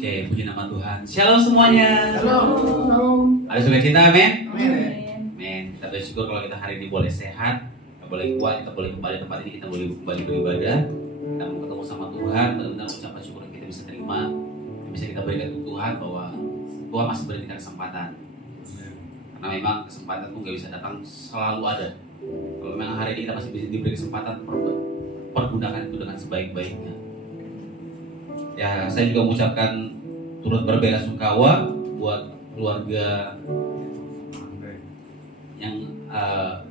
Oke, puji nama Tuhan. Shalom semuanya. Shalom. Ada sukacita, amin. Amin. Amin. Kita bersyukur kalau kita hari ini boleh sehat, kita boleh kuat, kita boleh kembali tempat ini, kita boleh kembali beribadah. Kita mau ketemu sama Tuhan, benar-benar ucapan syukur yang kita bisa terima, yang bisa kita berikan ke Tuhan bahwa Tuhan masih berikan kesempatan. Karena memang kesempatan itu nggak bisa datang selalu ada. Kalau memang hari ini kita masih bisa diberi kesempatan, pergunakan itu dengan sebaik-baiknya. Ya, saya juga mengucapkan turut berbela-sungkawa buat keluarga yang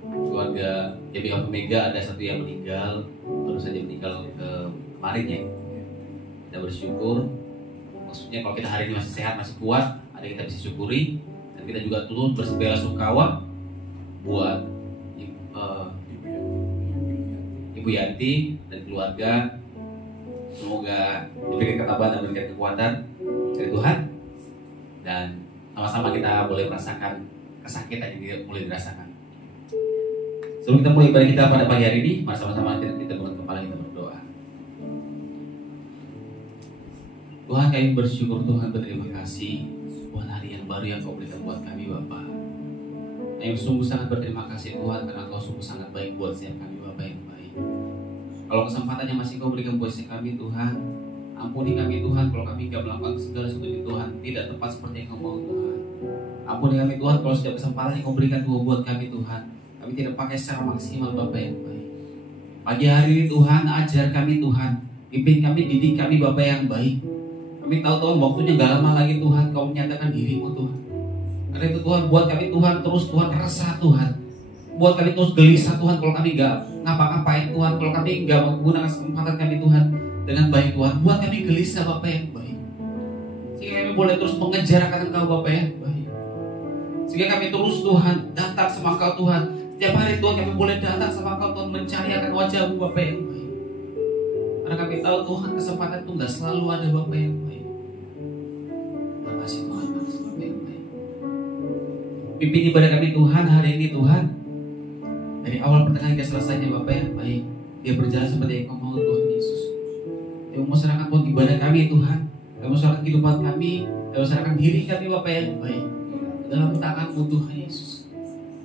keluarga JBH Omega, ada satu yang meninggal, baru saja meninggal kemarin ya. Kita bersyukur, maksudnya kalau kita hari ini masih sehat, masih kuat, ada kita bisa syukuri, dan kita juga turut berbela-sungkawa buat Ibu Yanti dan keluarga. Semoga diberikan ketabahan dan diberikan kekuatan dari Tuhan, dan sama-sama kita boleh merasakan kesakitan yang mulai dirasakan. Sebelum kita mulai ibadah kita pada pagi hari ini, mari sama-sama kita bangkit kepala, kita berdoa. Tuhan, kami bersyukur, Tuhan, berterima kasih buat hari yang baru yang Kau berikan buat kami, Bapa. Kami sungguh sangat berterima kasih, Tuhan, karena Kau sungguh sangat baik buat setiap kami, Bapa yang baik. Kalau kesempatannya masih Kau berikan buat kami, Tuhan, ampuni kami, Tuhan, kalau kami tidak melakukan segala sesuatu ini, Tuhan, tidak tepat seperti yang Kau mau, Tuhan. Ampuni kami, Tuhan, kalau setiap kesempatan yang Kau berikan buat kami, Tuhan, kami tidak pakai secara maksimal, Bapa yang baik. Pagi hari ini, Tuhan, ajar kami, Tuhan, pimpin kami, didik kami, Bapa yang baik. Kami tahu, Tuhan, waktunya gak lama lagi, Tuhan, Kau menyatakan diri-Mu, Tuhan. Karena itu, Tuhan, buat kami, Tuhan, terus, Tuhan, resah, Tuhan. Buat kami terus gelisah, Tuhan, kalau kami gak ngapa-ngapain, Tuhan, kalau kami gak menggunakan kesempatan kami, Tuhan, dengan baik, Tuhan. Buat kami gelisah, Bapa yang baik. Sehingga kami boleh terus mengejar akan Engkau, Bapa yang baik. Sehingga kami terus, Tuhan, datang sama Engkau, Tuhan. Setiap hari, Tuhan, kami boleh datang sama Engkau, Tuhan, mencari akan wajah-Mu, Bapa yang baik. Karena kami tahu, Tuhan, kesempatan itu gak selalu ada, Bapa yang baik. Terima kasih, Tuhan, makasih, Bapa yang baik. Pimpin ibadah kami, Tuhan, hari ini, Tuhan. Dari awal pertengahan hingga selesainya, Bapa yang baik, dia berjalan seperti yang Kau mau, Tuhan Yesus. Dia mau serahkan buat ibadah kami, Tuhan. Dia mau serahkan kehidupan kami, dia mau serahkan diri kami, Bapa yang baik, dalam tangan-Mu, Tuhan Yesus.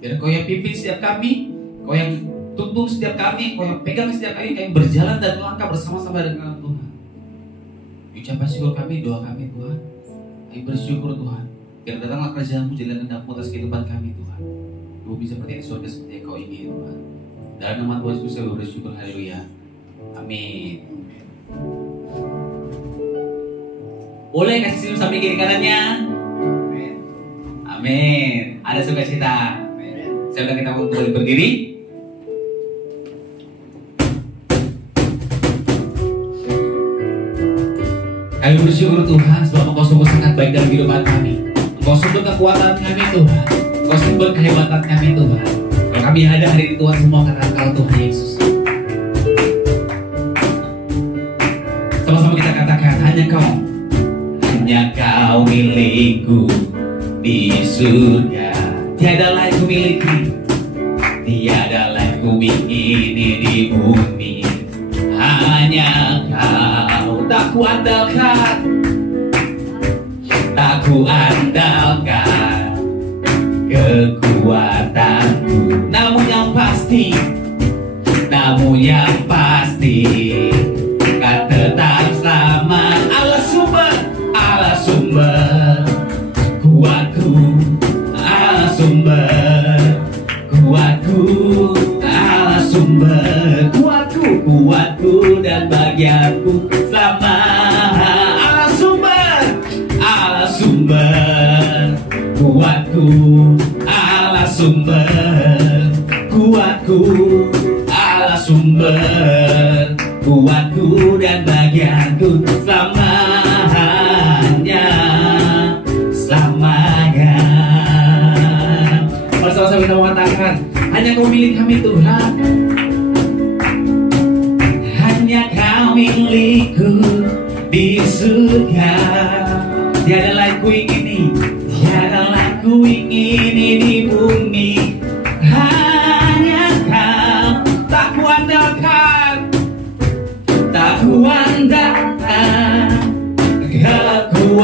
Biar Kau yang pimpin setiap kami, Kau yang tuntun setiap kami, Kau yang pegang setiap kami berjalan dan melangkah bersama-sama dengan Tuhan. Ucapan syukur kami, doa kami, Tuhan. Kami bersyukur, Tuhan, biar datanglah kerajaan-Mu, jalan kehendak-Mu atas kehidupan kami, Tuhan. Bumi seperti di surga seperti yang Kau ingin, Tuhan. Dalam nama Tuhan Yesus saya bersyukur, haleluya. Amin. Boleh kasih senyum sampai kiri kanannya. Amin. Ada sukacita. Saya undang kita untuk berdiri. Kami bersyukur, Tuhan, sebab Engkau sungguh sangat baik dalam kehidupan kami. Engkau sumber kekuatan kami, Tuhan. Engkau sumber kehebatan kami, Tuhan. Kalau kami ada hari ini, Tuhan, semua karena Engkau, Tuhan Yesus. Sama-sama kita katakan, hanya Kau milikku di surga. Tiada lain ku miliki, tiada lain ku ingini di bumi. Hanya Kau tak ku andalkan, tak ku andalkan kekuatanku. Namun yang pasti kan tetap selamat. Allah sumber kuatku, Allah sumber kuatku, Allah sumber kuatku dan bagianku selama. Allah sumber kuatku, Allah sumber kuatku, Allah sumber kuatku dan bagianku selamanya. Bersama-sama kita mengatakan, hanya Kau milik kami, Tuhan. Hanya Kau milikku di surga. Tiada lain ku ingini, tiada lain ku ingini di bumi. Hanya Kau, tak ku andalkan kekuatanku.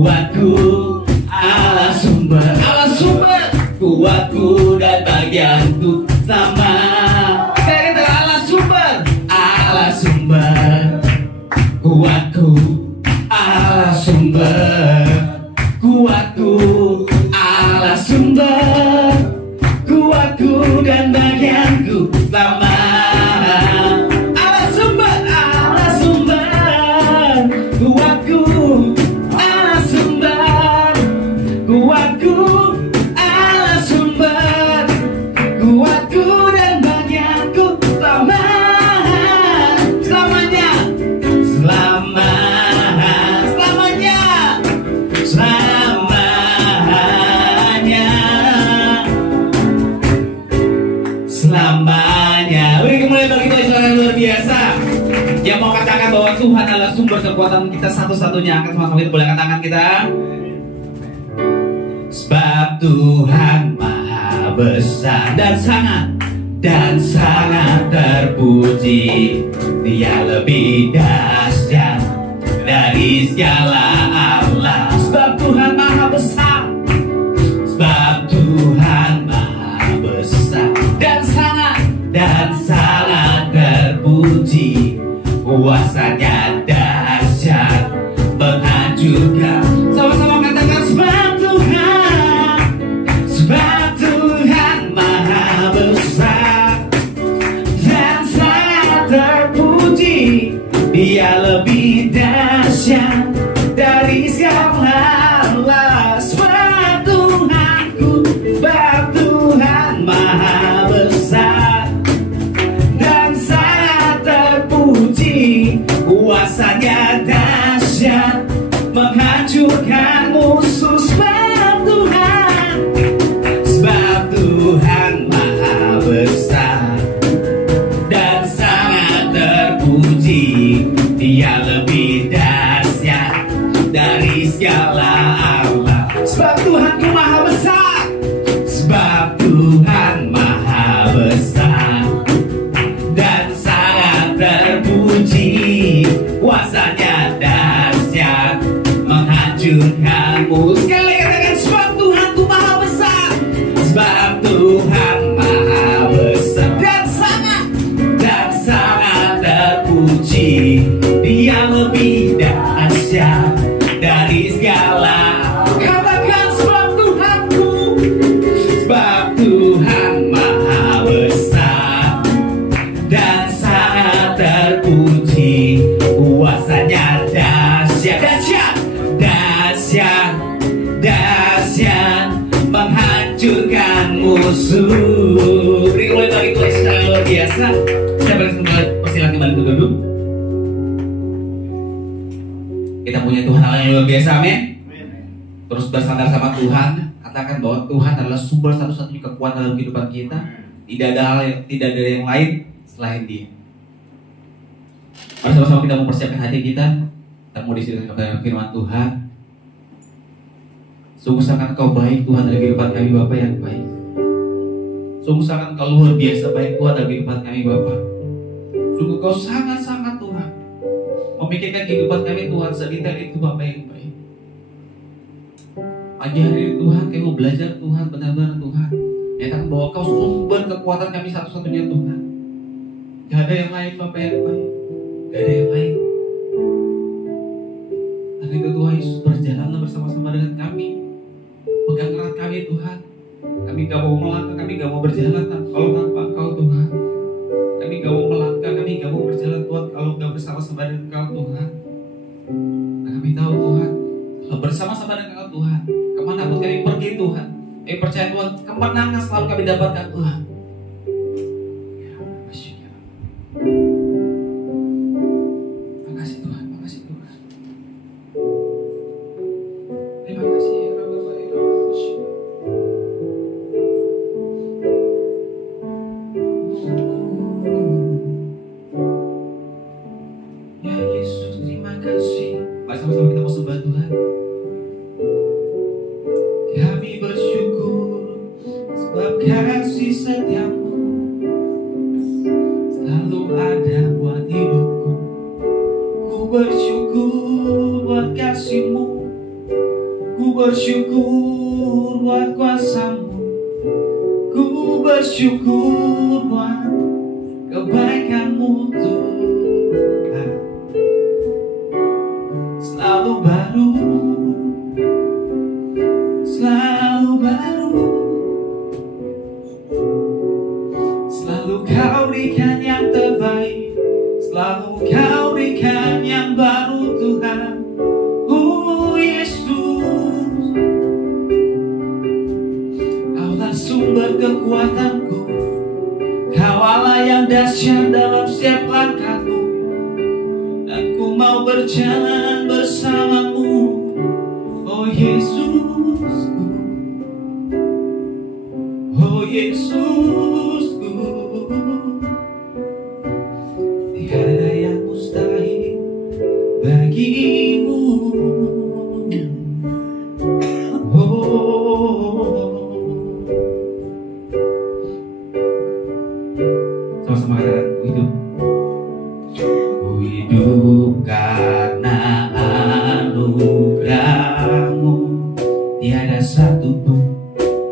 kuatku, Allah sumber, kuatku dan bagianku sama. Saya kata Allah sumber, kuatku, Allah sumber, kuatku, Allah sumber, kuatku dan bagianku sama. Allah sumber, kuatku, Allah sumber, kuatku, Allah sumber, kuatku dan bagianku sama. Selamanya, selamanya. Beri kemuliaan bagi Tuhan yang luar biasa. Yang mau katakan bahwa Tuhan adalah sumber kekuatan kita satu-satunya, angkat sama-sama kita, boleh angkat tangan kita. Sebab Tuhan maha besar dan sangat terpuji. Dia lebih dahsyat dari segala Allah. Sebab Tuhan maha besar, sebab Tuhan maha besar dan sangat terpuji. Kuasanya dahsyat menghancurkan. Sama-sama katakan sebab Tuhan maha besar dan sangat terpuji. Dia lebih dahsyat dari segala Allah. Sebab Tuhan maha besar dan sangat terpuji. Kuasanya dahsyat menghancurkan musuh. Sebab Tuhan maha besar dan sangat terpuji. Dia lebih dahsyat dari segala Allah. Sebab Tuhanku maha besar, sebab Tuhan maha besar dan sangat terpuji. Kuasanya dahsyat menghancurkanmu. Sekali katakan sebab Tuhanku maha besar, sebab Tuhan maha besar dan sangat terpuji. Dia lebih dahsyat dari segala. Katakan sebab Tuhanku, sebab Tuhan maha besar dan sangat terpuji. Kuasanya dahsyat menghancurkan musuh. Beri kemuliaan bagi Tuhan secara luar biasa. Saya persilakan kembali untuk duduk. Kita punya Tuhan Allah yang luar biasa, amin. Terus bersandar sama Tuhan, katakan bahwa Tuhan adalah sumber satu-satunya kekuatan dalam kehidupan kita. Tidak ada yang lain selain Dia. Mari sama-sama kita mempersiapkan hati kita. Kita mau disediakan kepada firman Tuhan. Sungguh sangat Kau baik Tuhan dalam kehidupan kami Bapa yang baik. Sungguh sangat Kau luar biasa baik Tuhan dalam kehidupan kami Bapa. Sungguh Kau sangat-sangat Tuhan memikirkan kehidupan kami Tuhan sedetail itu Bapa yang baik. Pagi hari ini Tuhan kami mau belajar Tuhan benar-benar Tuhan. Nyatakan bahwa Kau sumber kekuatan kami satu-satunya Tuhan. Gak ada yang lain Bapa yang baik. Gak ada yang lain. Dan itu Tuhan Yesus berjalanlah bersama-sama dengan kami. Pegang erat kami Tuhan. Kami gak mau melangkah, kami gak mau berjalan kalau tanpa Engkau Tuhan. Kami gak mau melangkah, kami gak mau berjalan Tuhan kalau gak bersama-sama dengan Engkau Tuhan. Dan kami tahu Tuhan, kalau bersama-sama dengan Engkau Tuhan, kemanapun kami pergi Tuhan, kami percaya Tuhan, kemenangan selalu kami dapatkan Tuhan. Sama-sama kita mau sembah Tuhan. Kami bersyukur sebab kasih setia bersyukur buat kuasa-Mu, ku bersyukur buat kebaikan-Mu Tuhan. Selalu baru, selalu baru, selalu Kau berikan yang terbaik, selalu Kau berikan yang baru Tuhan. Oh Yesus, Kaulah sumber kekuatanku, Kau Allah yang dahsyat dalam setiap langkahku. Aku mau berjalan bersama-Mu, oh Yesusku, oh Yesusku. Tiada yang mustahil bagimu. Sama-sama katakan, ku hidup. Ku hidup karena anugerah-Mu. Tiada satupun,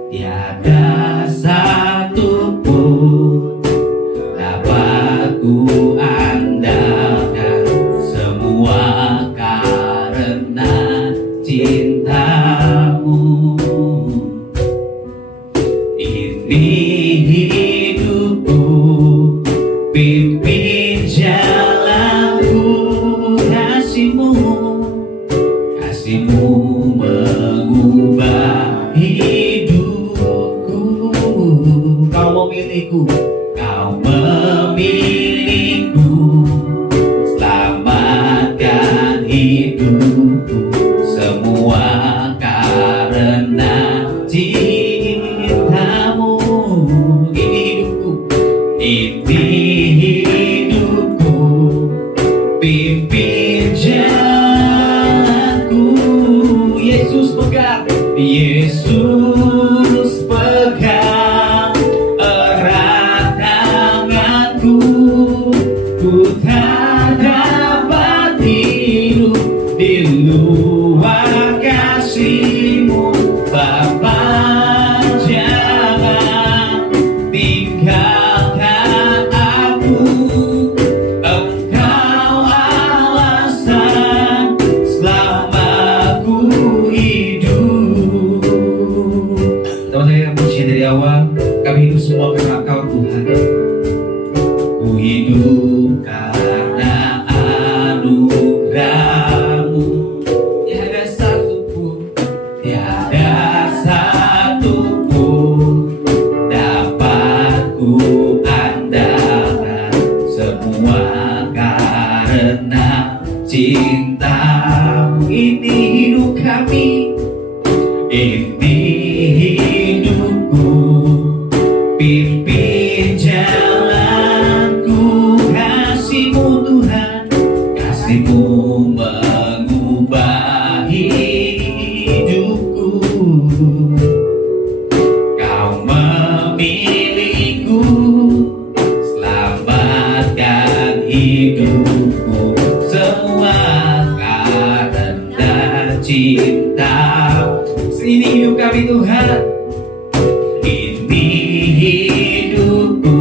tiada satupun dapat ku andalkan, semua karena cinta-Mu. Ini hidupku, pimpin jalanku, kasih-Mu, kasih-Mu mengubah hidupku. Kau memilihku, Kau memilihku, selamatkan hidupku, semua karena cinta-Mu. Ini hidupku, ini hidupku, pimpin jalanku. Yesus pegang, Yesus pegang erat tanganku. Ku tak dapat hidup di luar kasih-Mu, Bapa. Jangan tinggalkan aku, Engkau alasan selamaku hidup. Teman-teman yang puji dari awal, kami hidup semua karena Engkau Tuhan. Ku hidup karena anugerah-Mu. Tiada satupun, tiada satupun dapat ku andalkan, semua karena cinta-Mu. Ini hidup kami, ini hidupku, pimpin jalanku, kasih-Mu Tuhan, kasih-Mu mengubah hidupku. Kau memilihku, selamatkan hidupku, semua karena cinta. Ini hidup kami Tuhan, ini hidupku,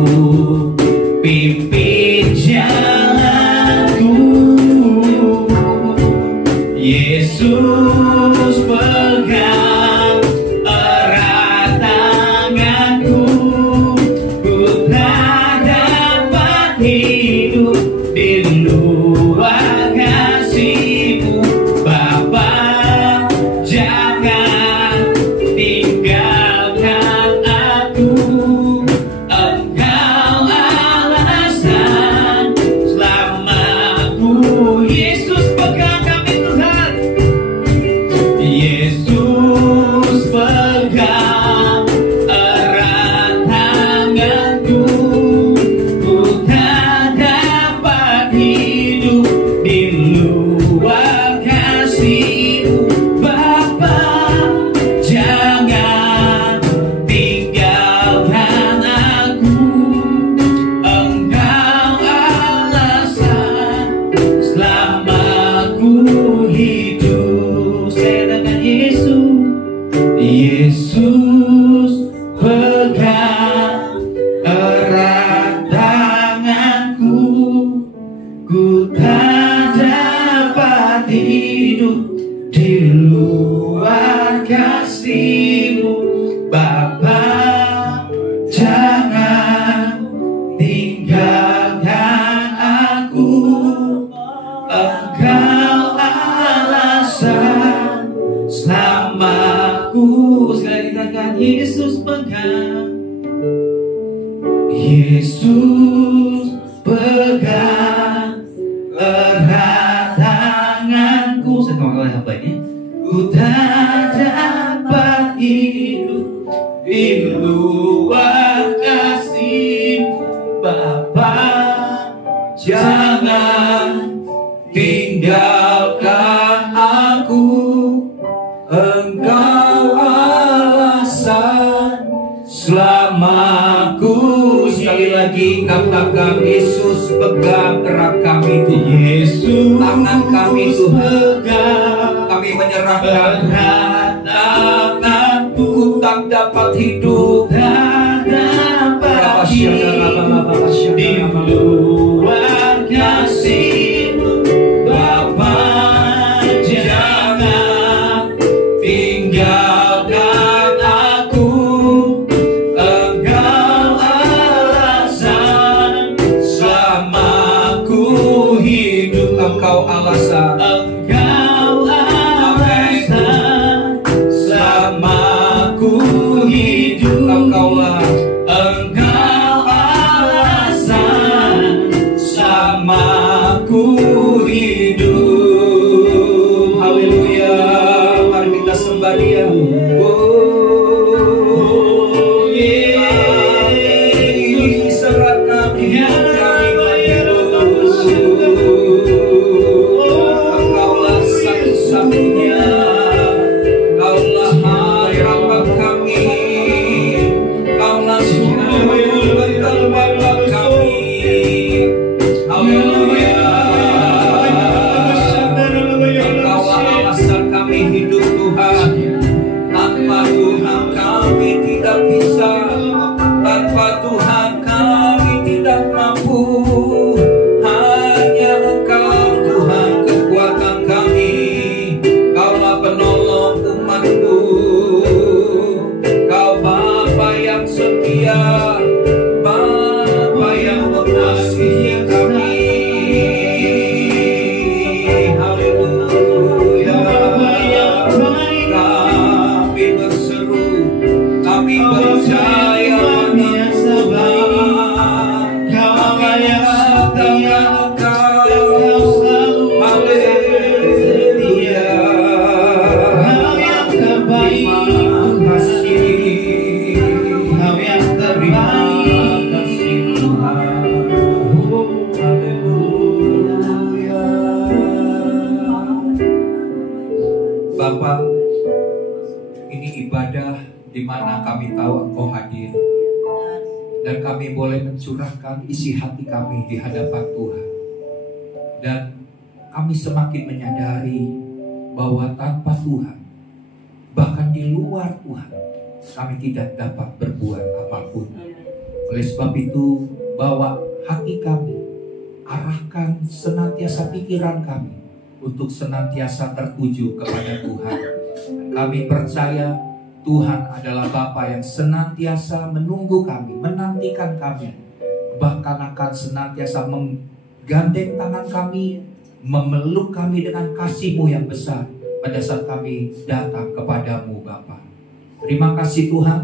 pimpin jalanku. Yesus pegang erat tanganku. Ku tak dapat hidup di luar kasih-Mu, Bapa. Jangan tinggalkan aku, Engkau alasan selamaku. Yesus pegang kami Tuhan, Yesus luar kasih-Mu Bapa, jangan tinggalkan aku. Engkau alasan selamatku. Sekali katakan Yesus pegang, Yesus pegang erat tanganku. Saya ngomong apa ini? Ku tak dapat hidup di luar kasih-Mu Bapa, jangan tinggalkan aku. Engkau alasan selamatku. Sekali lagi katakan Yesus pegang erat kami Tuhan. Yesus tangan kami Tuhan, kami menyerahkan erat tangan-Mu. Ku tak dapat hidup, tak dapat hidup di luar kasih-Mu Bapa, jangan tinggalkan aku. Engkau alasan selamaku hidup. Engkau alasan, Engkau alasan selamaku hidup. Engkaulah, Engkau alasan selamaku hidup. Haleluya, mari kita sembah Dia. Oh, Yesus, serahkan hidup kami padamu. Engkaulah satu-satunya, Engkaulah harapan kami, Engkaulah sumber berkat kami. Haleluya, Engkaulah alasan kami hidup Tuhan. Tanpa Tuhan kami tidak bisa, tanpa Tuhan kami tidak mampu. Hanya Engkau Tuhan kekuatan kami, Engkaulah penolong umat-Mu. Kau Bapa yang setia, Bapa yang mengasihi kami. Haleluya, kami berseru, kami percaya pada Tuhan. Kami setia Engkau, haleluya. Kau yang terbaik, terima kasih. Kau yang terbaik, kasih Tuhan. Haleluya. Bapak, ini ibadah di mana kami tahu Engkau hadir, dan kami boleh mencurahkan isi hati kami di hadapan Tuhan. Dan kami semakin menyadari bahwa tanpa Tuhan, bahkan di luar Tuhan, kami tidak dapat berbuat apapun. Oleh sebab itu, bawa hati kami, arahkan senantiasa pikiran kami untuk senantiasa tertuju kepada Tuhan. Kami percaya Tuhan adalah Bapa yang senantiasa menunggu kami, menantikan kami, bahkan akan senantiasa menggandeng tangan kami, memeluk kami dengan kasih-Mu yang besar pada saat kami datang kepadamu Bapa. Terima kasih Tuhan.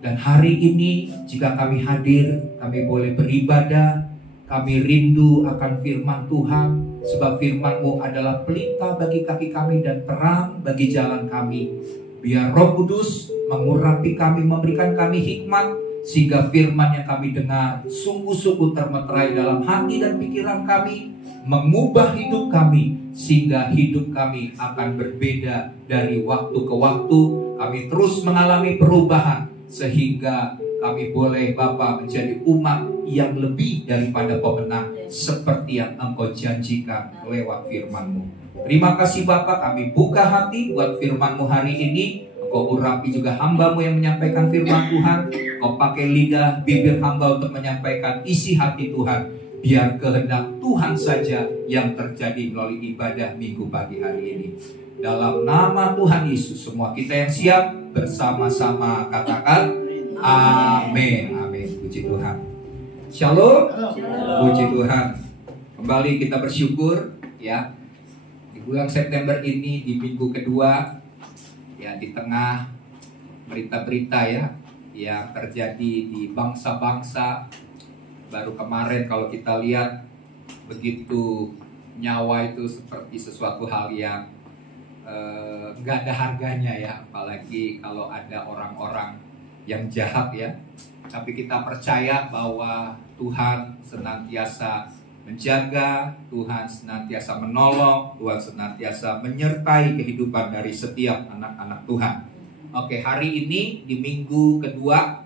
Dan hari ini jika kami hadir, kami boleh beribadah, kami rindu akan firman Tuhan, sebab firman-Mu adalah pelita bagi kaki kami dan terang bagi jalan kami. Biar Roh Kudus mengurapi kami, memberikan kami hikmat, sehingga firman yang kami dengar sungguh-sungguh termeterai dalam hati dan pikiran kami, mengubah hidup kami, sehingga hidup kami akan berbeda dari waktu ke waktu. Kami terus mengalami perubahan, sehingga kami boleh Bapa menjadi umat yang lebih daripada pemenang, seperti yang Engkau janjikan lewat firman-Mu. Terima kasih Bapa, kami buka hati buat firman-Mu hari ini. Engkau urapi juga hamba-Mu yang menyampaikan firman Tuhan. Engkau pakai lidah, bibir hamba untuk menyampaikan isi hati Tuhan. Biar kehendak Tuhan saja yang terjadi melalui ibadah minggu pagi hari ini. dalam nama Tuhan Yesus. Semua kita yang siap bersama-sama katakan amin. Amin. Puji Tuhan. Shalom. Puji Tuhan. Kembali kita bersyukur ya. Di bulan September ini, di minggu kedua ya, di tengah berita-berita ya yang terjadi di bangsa-bangsa. Baru kemarin kalau kita lihat, begitu nyawa itu seperti sesuatu hal yang nggak ada harganya ya, apalagi kalau ada orang-orang yang jahat ya. Tapi kita percaya bahwa Tuhan senantiasa menjaga, Tuhan senantiasa menolong, Tuhan senantiasa menyertai kehidupan dari setiap anak-anak Tuhan. Oke, hari ini di minggu kedua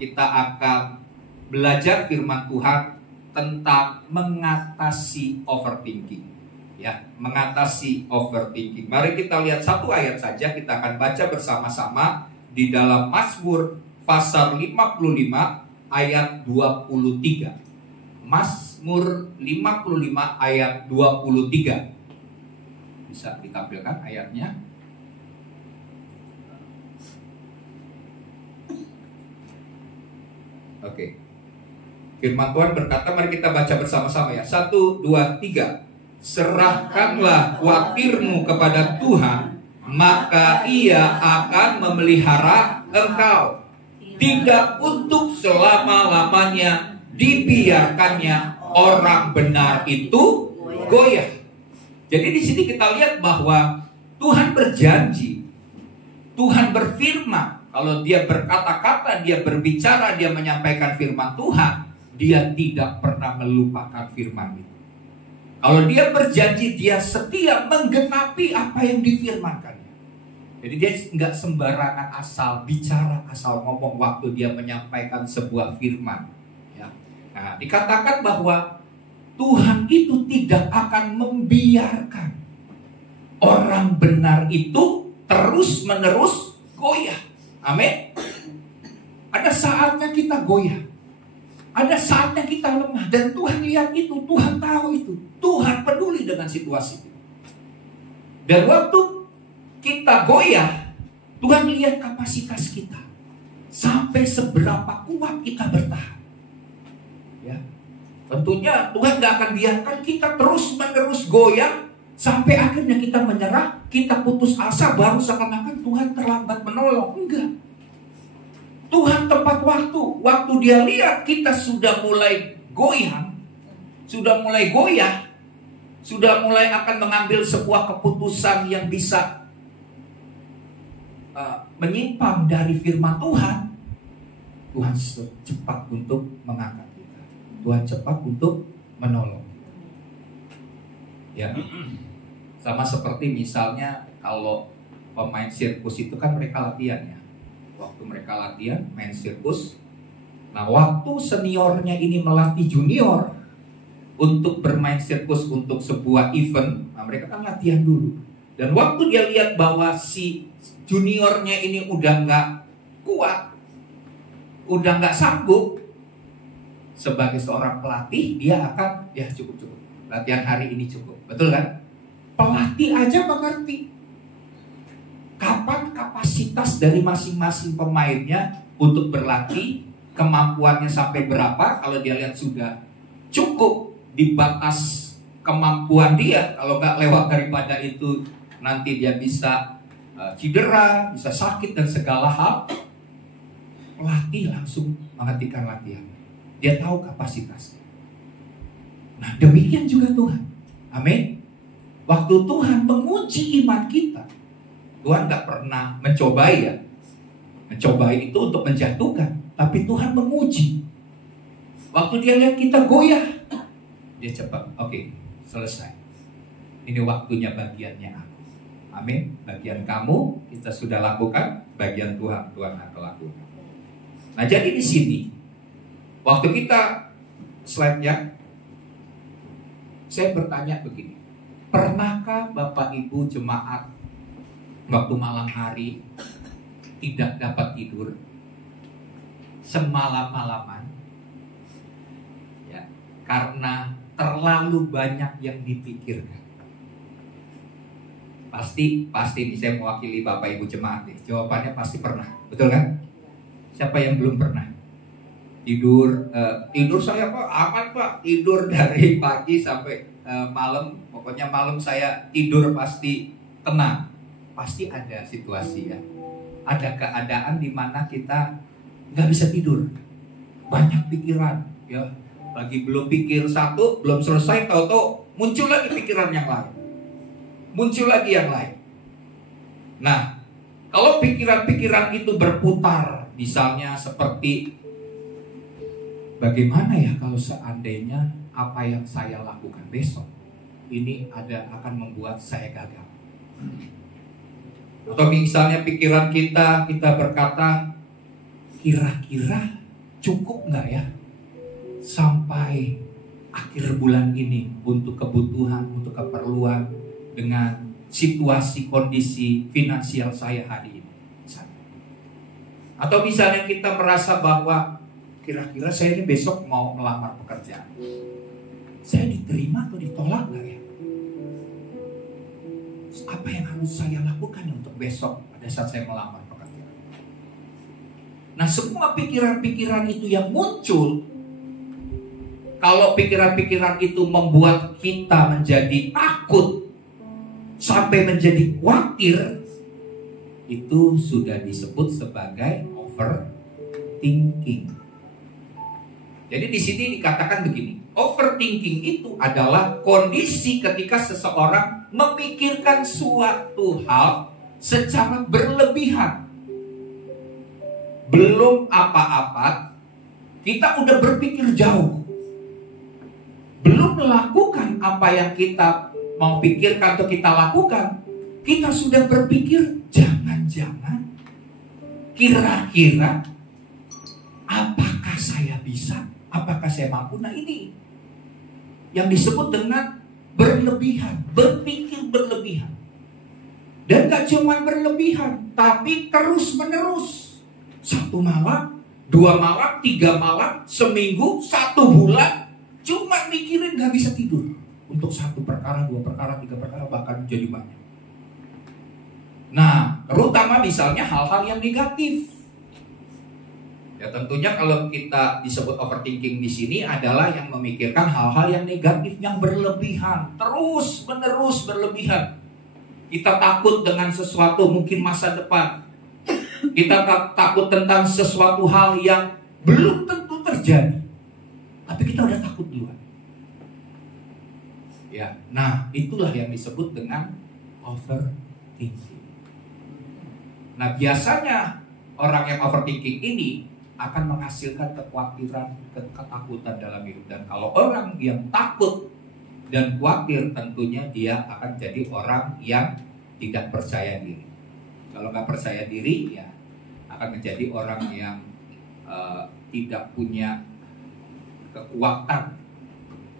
kita akan belajar firman Tuhan tentang mengatasi overthinking. Ya, mengatasi overthinking. Mari kita lihat satu ayat saja, kita akan baca bersama-sama di dalam Mazmur pasal 55 ayat 23. Mazmur 55 ayat 23. Bisa ditampilkan ayatnya? Oke. Firman Tuhan berkata, mari kita baca bersama-sama ya. 1, 2, 3. Serahkanlah khawatirmu kepada Tuhan, maka Ia akan memelihara engkau. Tidak untuk selama-lamanya dibiarkannya orang benar itu goyah. Jadi di sini kita lihat bahwa Tuhan berjanji, Tuhan berfirman. Kalau Dia berkata-kata, Dia berbicara, Dia menyampaikan firman Tuhan, Dia tidak pernah melupakan firman itu. Kalau Dia berjanji, Dia setia menggenapi apa yang difirmankan. Jadi Dia nggak sembarangan asal bicara, asal ngomong waktu Dia menyampaikan sebuah firman. Ya. Nah, dikatakan bahwa Tuhan itu tidak akan membiarkan orang benar itu terus-menerus goyah. Amin. Ada saatnya kita goyah. Ada saatnya kita lemah. Dan Tuhan lihat itu, Tuhan tahu itu. Tuhan peduli dengan situasi itu. Dan waktu kita goyah, Tuhan lihat kapasitas kita. Sampai seberapa kuat kita bertahan. Ya. Tentunya Tuhan gak akan biarkan kita terus-menerus goyah sampai akhirnya kita menyerah, kita putus asa, baru seakan-akan Tuhan terlambat menolong. Enggak. Tuhan tepat waktu Dia lihat kita sudah mulai goyang, sudah mulai goyah, sudah mulai akan mengambil sebuah keputusan yang bisa menyimpang dari firman Tuhan. Tuhan cepat untuk mengangkat kita. Tuhan cepat untuk menolong. Ya, sama seperti misalnya kalau pemain sirkus itu kan mereka latihan ya. Waktu mereka latihan main sirkus, nah waktu seniornya ini melatih junior untuk bermain sirkus untuk sebuah event, nah mereka kan latihan dulu. Dan waktu dia lihat bahwa si juniornya ini udah nggak kuat, udah nggak sanggup, sebagai seorang pelatih dia akan ya cukup, latihan hari ini cukup, betul kan? Pelatih aja mengerti kapan kapasitas dari masing-masing pemainnya untuk berlatih, kemampuannya sampai berapa. Kalau dia lihat sudah cukup di batas kemampuan dia, kalau nggak lewat daripada itu nanti dia bisa cedera, bisa sakit dan segala hal, pelatih langsung menghentikan latihan. Dia tahu kapasitasnya. Nah demikian juga Tuhan. Amin. Waktu Tuhan menguji iman kita, Tuhan gak pernah mencobai ya. Mencobai itu untuk menjatuhkan, tapi Tuhan menguji. Waktu Dia lihat kita goyah, Dia cepat, oke, selesai. Ini waktunya bagiannya aku. Amin. Bagian kamu kita sudah lakukan, bagian Tuhan akan lakukan. Nah jadi di sini, waktu kita slide-nya, saya bertanya begini, pernahkah Bapak Ibu jemaat waktu malam hari tidak dapat tidur semalam-malaman ya, karena terlalu banyak yang dipikirkan? Pasti nih saya mewakili Bapak Ibu jemaat nih. Jawabannya pasti pernah, betul kan? Siapa yang belum pernah? Tidur saya kok aman Pak. Tidur dari pagi sampai malam. Pokoknya malam saya tidur pasti tenang. Pasti ada situasi ya. Ada keadaan di mana kita nggak bisa tidur. Banyak pikiran ya. Lagi belum pikir satu, belum selesai, tahu-tahu muncul lagi pikiran yang lain. Muncul lagi yang lain. Nah, kalau pikiran-pikiran itu berputar, misalnya seperti bagaimana ya kalau seandainya apa yang saya lakukan besok ini akan membuat saya gagal. Atau misalnya pikiran kita berkata, kira-kira cukup nggak ya sampai akhir bulan ini untuk kebutuhan, untuk keperluan dengan situasi kondisi finansial saya hari ini. Atau misalnya kita merasa bahwa kira-kira saya ini besok mau melamar pekerjaan, saya diterima atau ditolak nggak ya? Apa yang harus saya lakukan untuk besok pada saat saya melamar pekerjaan? Nah, semua pikiran-pikiran itu yang muncul, kalau pikiran-pikiran itu membuat kita menjadi takut sampai menjadi khawatir, itu sudah disebut sebagai overthinking. Jadi di sini dikatakan begini, overthinking itu adalah kondisi ketika seseorang memikirkan suatu hal secara berlebihan. Belum apa-apa, kita udah berpikir jauh. Belum melakukan apa yang kita mau pikirkan atau kita lakukan, kita sudah berpikir jangan-jangan, kira-kira apakah saya bisa, apakah saya mampu. Nah, ini yang disebut dengan berlebihan, berpikir berlebihan. Dan gak cuma berlebihan, tapi terus menerus. 1 malam, 2 malam, 3 malam, seminggu, 1 bulan, cuma mikirin gak bisa tidur. Untuk 1 perkara, 2 perkara, 3 perkara, bahkan jadi banyak. Nah, terutama misalnya hal-hal yang negatif. Ya, tentunya kalau kita disebut overthinking di sini adalah yang memikirkan hal-hal yang negatif, yang berlebihan, terus menerus berlebihan. Kita takut dengan sesuatu mungkin masa depan. Kita takut tentang sesuatu hal yang belum tentu terjadi, tapi kita udah takut duluan. Ya, nah itulah yang disebut dengan overthinking. Nah, biasanya orang yang overthinking ini akan menghasilkan kekhawatiran, ketakutan dalam hidup. Dan kalau orang yang takut dan khawatir, tentunya dia akan jadi orang yang tidak percaya diri. Kalau nggak percaya diri, ya akan menjadi orang yang tidak punya kekuatan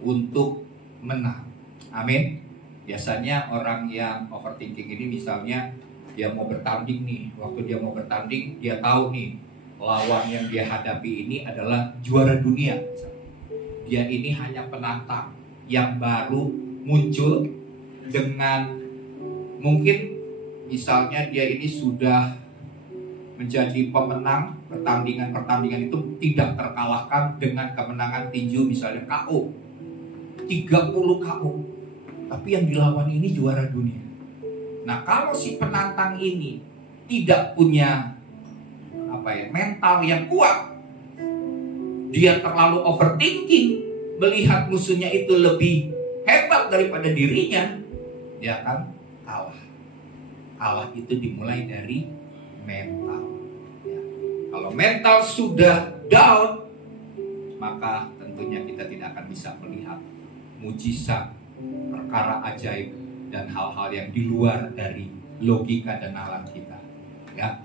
untuk menang. Amin. Biasanya orang yang overthinking ini misalnya dia mau bertanding nih. Waktu dia mau bertanding, dia tahu nih lawan yang dia hadapi ini adalah juara dunia. Dia ini hanya penantang yang baru muncul dengan mungkin misalnya dia ini sudah menjadi pemenang pertandingan-pertandingan itu tidak terkalahkan dengan kemenangan tinju misalnya KO 30 KO. Tapi yang dilawan ini juara dunia. Nah, kalau si penantang ini tidak punya mental yang kuat, dia terlalu overthinking, melihat musuhnya itu lebih hebat daripada dirinya, dia akan kalah. Kalah itu dimulai dari mental. Ya. Kalau mental sudah down, maka tentunya kita tidak akan bisa melihat mujizat, perkara ajaib, dan hal-hal yang di luar dari logika dan nalar kita. Ya.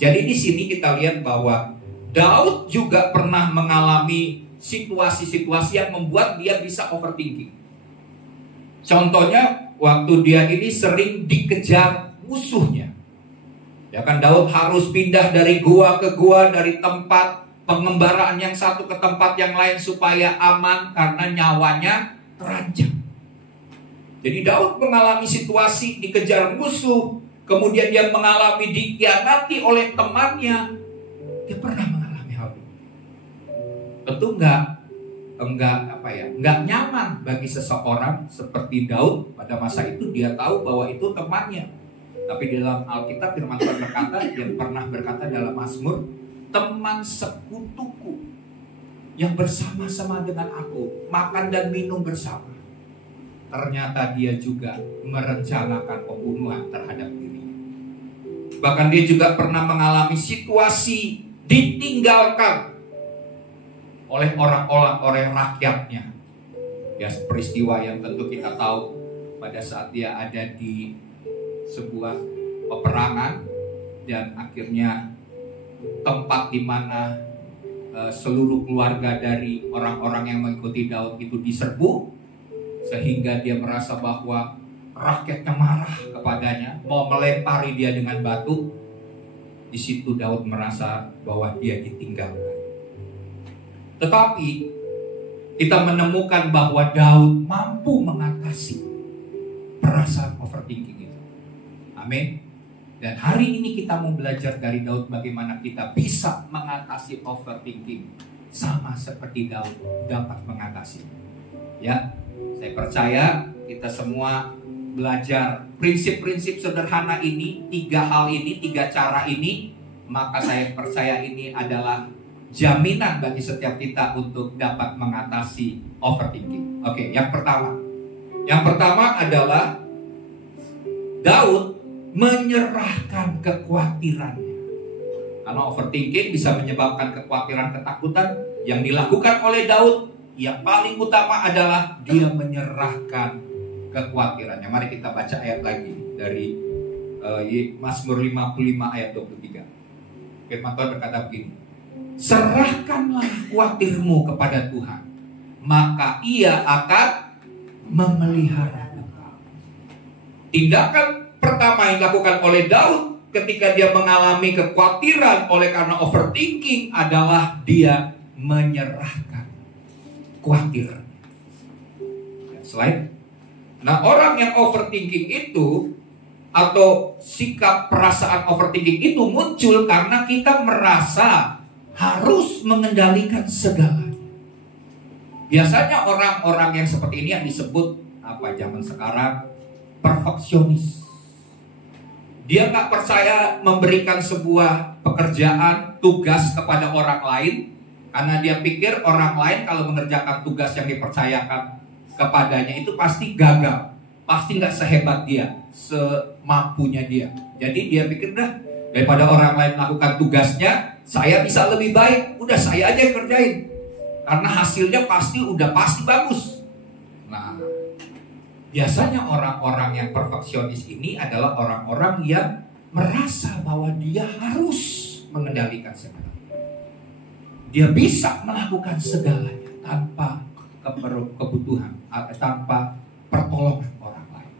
Jadi di sini kita lihat bahwa Daud juga pernah mengalami situasi-situasi yang membuat dia bisa overthinking. Contohnya waktu dia ini sering dikejar musuhnya. Ya kan, Daud harus pindah dari gua ke gua, dari tempat pengembaraan yang satu ke tempat yang lain supaya aman karena nyawanya terancam. Jadi Daud mengalami situasi dikejar musuh, kemudian dia mengalami dikhianati oleh temannya. Dia pernah mengalami hal itu. Tentu enggak nyaman bagi seseorang seperti Daud pada masa itu. Dia tahu bahwa itu temannya. Tapi dalam Alkitab firman Tuhan berkata, dia pernah berkata dalam Mazmur, teman sekutuku yang bersama-sama dengan aku, makan dan minum bersama. Ternyata dia juga merencanakan pembunuhan terhadap dirinya. Bahkan dia juga pernah mengalami situasi ditinggalkan oleh orang-orang rakyatnya. Ya, peristiwa yang tentu kita tahu pada saat dia ada di sebuah peperangan dan akhirnya tempat di mana seluruh keluarga dari orang-orang yang mengikuti Daud itu diserbu, sehingga dia merasa bahwa rakyatnya marah kepadanya, mau melempari dia dengan batu. Di situ Daud merasa bahwa dia ditinggalkan. Tetapi kita menemukan bahwa Daud mampu mengatasi perasaan overthinking itu. Amin. Dan hari ini kita mau belajar dari Daud bagaimana kita bisa mengatasi overthinking sama seperti Daud dapat mengatasi. Ya, saya percaya kita semua belajar prinsip-prinsip sederhana ini, 3 hal ini, 3 cara ini, maka saya percaya ini adalah jaminan bagi setiap kita untuk dapat mengatasi overthinking. Oke, yang pertama adalah Daud menyerahkan kekhawatirannya. Karena overthinking bisa menyebabkan kekhawatiran, ketakutan. Yang dilakukan oleh Daud yang paling utama adalah dia menyerahkan kekhawatirannya. Mari kita baca ayat lagi dari Mazmur 55 ayat 23. Firman Tuhan berkata begini, serahkanlah khawatirmu kepada Tuhan, maka Ia akan memelihara engkau. Tindakan pertama yang dilakukan oleh Daud ketika dia mengalami kekhawatiran oleh karena overthinking adalah dia menyerahkan kekhawatiran. Slide. Nah, orang yang overthinking itu atau sikap perasaan overthinking itu muncul karena kita merasa harus mengendalikan segalanya. Biasanya orang-orang yang seperti ini yang disebut zaman sekarang perfeksionis. Dia nggak percaya memberikan sebuah pekerjaan, tugas kepada orang lain, karena dia pikir orang lain kalau mengerjakan tugas yang dipercayakan kepadanya itu pasti gagal, pasti nggak sehebat dia, semampunya dia. Jadi dia pikir daripada orang lain melakukan tugasnya, saya bisa lebih baik, udah saya aja yang kerjain, karena hasilnya pasti bagus. Nah, biasanya orang-orang yang perfeksionis ini adalah orang-orang yang merasa bahwa dia harus mengendalikan segalanya. Dia bisa melakukan segalanya tanpa kebutuhan atau tanpa pertolongan orang lain.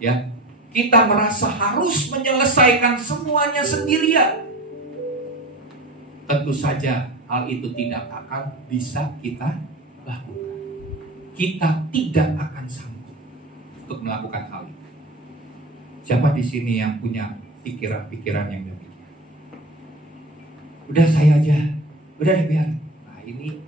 Ya, kita merasa harus menyelesaikan semuanya sendirian. Tentu saja hal itu tidak akan bisa kita lakukan. Kita tidak akan sanggup untuk melakukan hal itu. Siapa di sini yang punya pikiran-pikiran yang demikian? Udah saya aja, udah deh biar. Nah, ini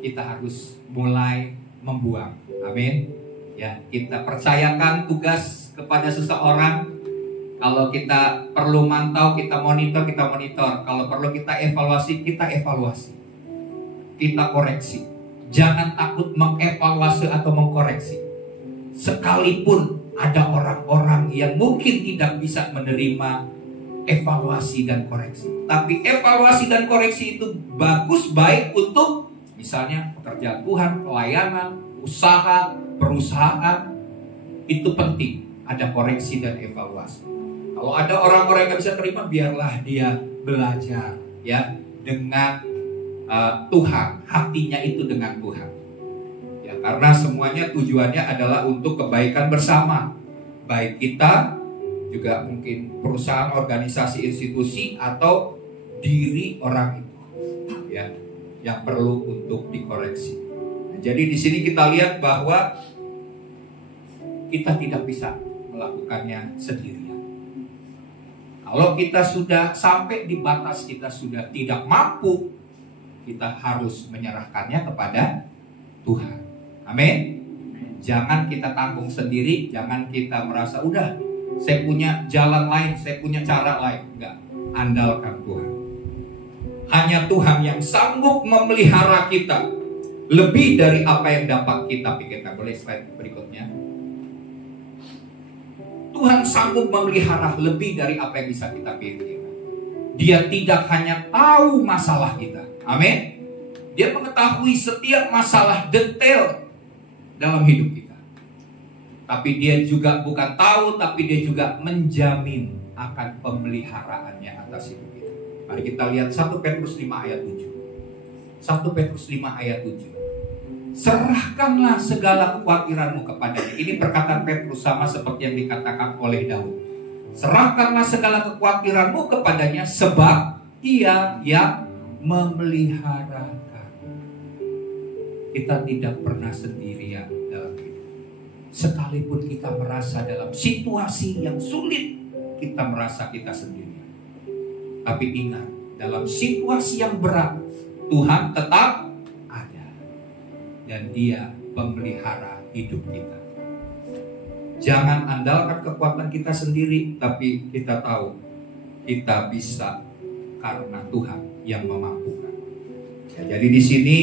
kita harus mulai membuang. Amin. Ya, kita percayakan tugas kepada seseorang. Kalau kita perlu mantau, kita monitor. Kalau perlu kita evaluasi. Kita koreksi. Jangan takut mengevaluasi atau mengkoreksi. Sekalipun ada orang-orang yang mungkin tidak bisa menerima evaluasi dan koreksi. Tapi evaluasi dan koreksi itu bagus, baik untuk misalnya pekerjaan Tuhan, pelayanan, usaha, perusahaan. Itu penting, ada koreksi dan evaluasi. Kalau ada orang-orang yang gak bisa terima, biarlah dia belajar ya dengan Tuhan, hatinya itu dengan Tuhan. Ya, karena semuanya tujuannya adalah untuk kebaikan bersama. Baik kita, juga mungkin perusahaan, organisasi, institusi, atau diri orang itu. Ya, yang perlu untuk dikoreksi. Nah, jadi di sini kita lihat bahwa kita tidak bisa melakukannya sendirian. Kalau kita sudah sampai di batas kita sudah tidak mampu, kita harus menyerahkannya kepada Tuhan. Amin. Jangan kita tanggung sendiri, jangan kita merasa udah saya punya jalan lain, saya punya cara lain. Enggak, andalkan Tuhan. Hanya Tuhan yang sanggup memelihara kita lebih dari apa yang dapat kita pikirkan. Boleh slide berikutnya. Tuhan sanggup memelihara lebih dari apa yang bisa kita pikirkan. Dia tidak hanya tahu masalah kita. Amin. Dia mengetahui setiap masalah detail dalam hidup kita. Tapi dia juga bukan tahu, tapi dia juga menjamin akan pemeliharaannya atas hidup kita. Mari kita lihat 1 Petrus 5 ayat 7. 1 Petrus 5 ayat 7. Serahkanlah segala kekhawatiranmu kepadanya. Ini perkataan Petrus sama seperti yang dikatakan oleh Daud. Serahkanlah segala kekhawatiranmu kepadanya sebab Dia yang memelihara. Kita tidak pernah sendirian dalam hidup. Sekalipun kita merasa dalam situasi yang sulit, kita merasa kita sendirian. Tapi ingat, dalam situasi yang berat, Tuhan tetap ada. Dan Dia pemelihara hidup kita. Jangan andalkan kekuatan kita sendiri, tapi kita tahu kita bisa karena Tuhan yang memampukan. Ya, jadi di sini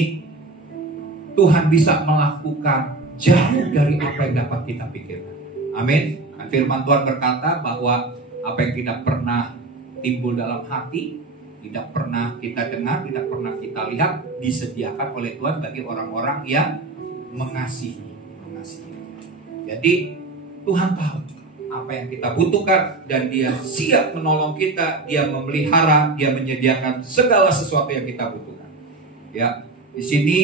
Tuhan bisa melakukan jauh dari apa yang dapat kita pikirkan. Amin. Firman Tuhan berkata bahwa apa yang tidak pernah timbul dalam hati, tidak pernah kita dengar, tidak pernah kita lihat, disediakan oleh Tuhan bagi orang-orang yang mengasihi. Jadi Tuhan tahu apa yang kita butuhkan dan Dia siap menolong kita, Dia memelihara, Dia menyediakan segala sesuatu yang kita butuhkan. Ya, di sini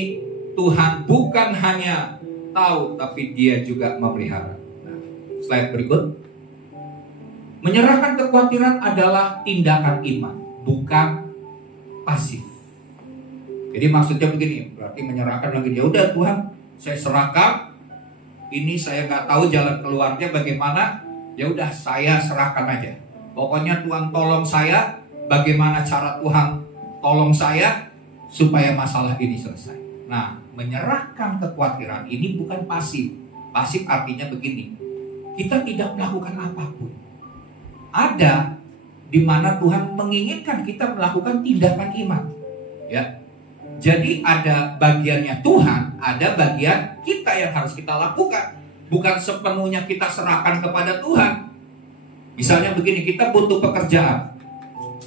Tuhan bukan hanya tahu, tapi Dia juga memelihara. Nah, slide berikut. Menyerahkan kekhawatiran adalah tindakan iman, bukan pasif. Jadi maksudnya begini, berarti menyerahkan lagi, ya udah Tuhan, saya serahkan. Ini saya nggak tahu jalan keluarnya bagaimana. Ya udah saya serahkan aja. Pokoknya Tuhan tolong saya. Bagaimana cara Tuhan tolong saya supaya masalah ini selesai. Nah, menyerahkan kekhawatiran ini bukan pasif. Pasif artinya begini, kita tidak melakukan apapun. Ada di mana Tuhan menginginkan kita melakukan tindakan iman. Ya, jadi ada bagiannya Tuhan, ada bagian kita yang harus kita lakukan. Bukan sepenuhnya kita serahkan kepada Tuhan. Misalnya begini, kita butuh pekerjaan.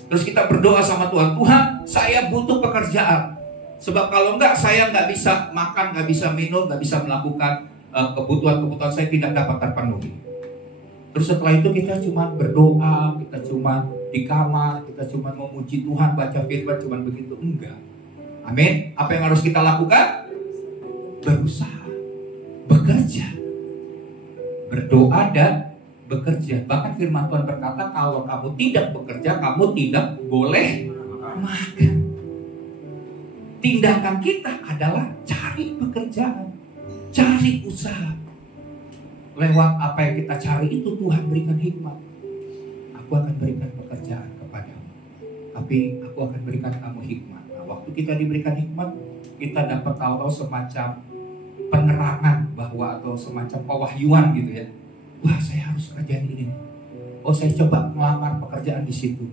Terus kita berdoa sama Tuhan, Tuhan, saya butuh pekerjaan. Sebab kalau enggak, saya enggak bisa makan, enggak bisa minum, enggak bisa melakukan kebutuhan-kebutuhan saya tidak dapat terpenuhi. Terus setelah itu kita cuma berdoa, kita cuma di kamar, kita cuma memuji Tuhan, baca firman, cuma begitu. Enggak. Amin. Apa yang harus kita lakukan? Berusaha, bekerja, berdoa dan bekerja. Bahkan firman Tuhan berkata, kalau kamu tidak bekerja, kamu tidak boleh makan. Tindakan kita adalah cari pekerjaan, cari usaha. Lewat apa yang kita cari itu Tuhan berikan hikmat. Aku akan berikan pekerjaan kepadamu, tapi aku akan berikan kamu hikmat. Nah, waktu kita diberikan hikmat, kita dapat tahu semacam penerangan bahwa atau semacam pewahyuan gitu ya. Wah, saya harus kerjaan ini. Oh, saya coba melamar pekerjaan di situ.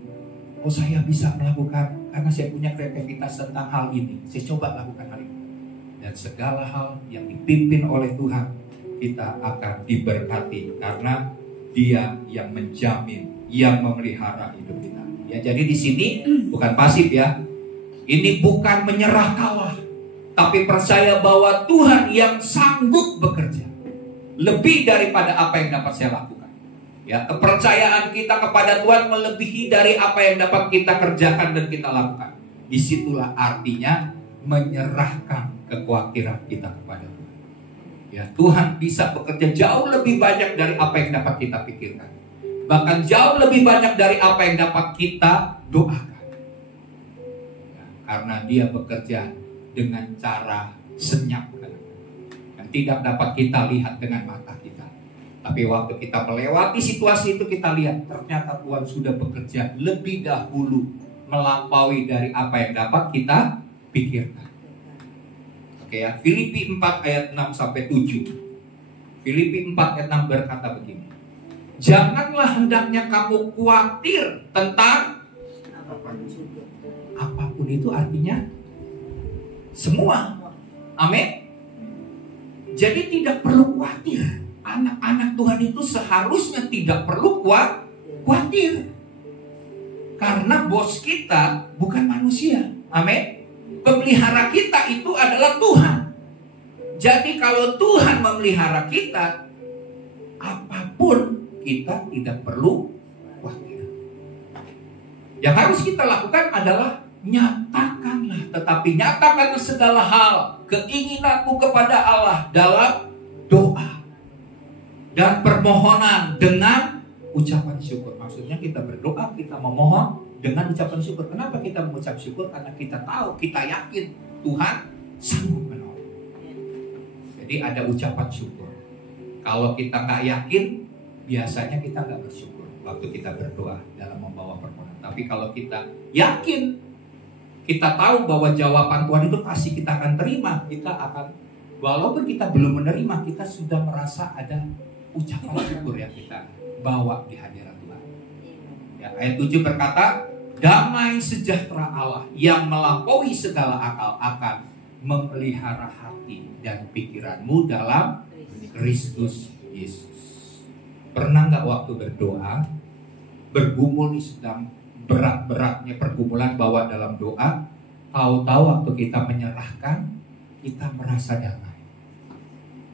Oh, saya bisa melakukan karena saya punya kreativitas tentang hal ini. Saya coba lakukan hal ini. Dan segala hal yang dipimpin oleh Tuhan, kita akan diberkati karena Dia yang menjamin, yang memelihara hidup kita. Ya, jadi di sini bukan pasif ya. Ini bukan menyerah kalah, tapi percaya bahwa Tuhan yang sanggup bekerja lebih daripada apa yang dapat saya lakukan. Ya, kepercayaan kita kepada Tuhan melebihi dari apa yang dapat kita kerjakan dan kita lakukan. Disitulah artinya menyerahkan kekhawatiran kita kepada Tuhan. Ya, Tuhan bisa bekerja jauh lebih banyak dari apa yang dapat kita pikirkan. Bahkan jauh lebih banyak dari apa yang dapat kita doakan. Ya, karena Dia bekerja dengan cara senyap dan tidak dapat kita lihat dengan mata kita. Tapi waktu kita melewati situasi itu, kita lihat ternyata Tuhan sudah bekerja lebih dahulu, melampaui dari apa yang dapat kita pikirkan. Oke ya, Filipi 4 ayat 6 sampai 7. Filipi 4 ayat 6 berkata begini. Janganlah hendaknya kamu khawatir tentang apapun itu, artinya semua. Amin. Jadi tidak perlu khawatir. Anak-anak Tuhan itu seharusnya tidak perlu khawatir. Karena bos kita bukan manusia. Amin. Pemelihara kita itu adalah Tuhan. Jadi kalau Tuhan memelihara kita, apapun kita tidak perlu khawatir. Yang harus kita lakukan adalah nyatakanlah. Tetapi nyatakanlah segala hal keinginanmu kepada Allah dalam doa dan permohonan dengan ucapan syukur. Maksudnya kita berdoa, kita memohon dengan ucapan syukur. Kenapa kita mengucap syukur? Karena kita tahu, kita yakin Tuhan sanggup menolong. Jadi ada ucapan syukur. Kalau kita nggak yakin, biasanya kita nggak bersyukur waktu kita berdoa dalam membawa permohonan. Tapi kalau kita yakin, kita tahu bahwa jawaban Tuhan itu pasti kita akan terima. Kita akan, walaupun kita belum menerima, kita sudah merasa ada ucapan syukur yang kita bawa di hadirat Tuhan. Ya, ayat 7 berkata, damai sejahtera Allah yang melampaui segala akal akan memelihara hati dan pikiranmu dalam Kristus Yesus. Pernah nggak waktu berdoa, bergumul nih, sedang berat-beratnya pergumulan, bahwa dalam doa, tahu-tahu waktu kita menyerahkan, kita merasa damai.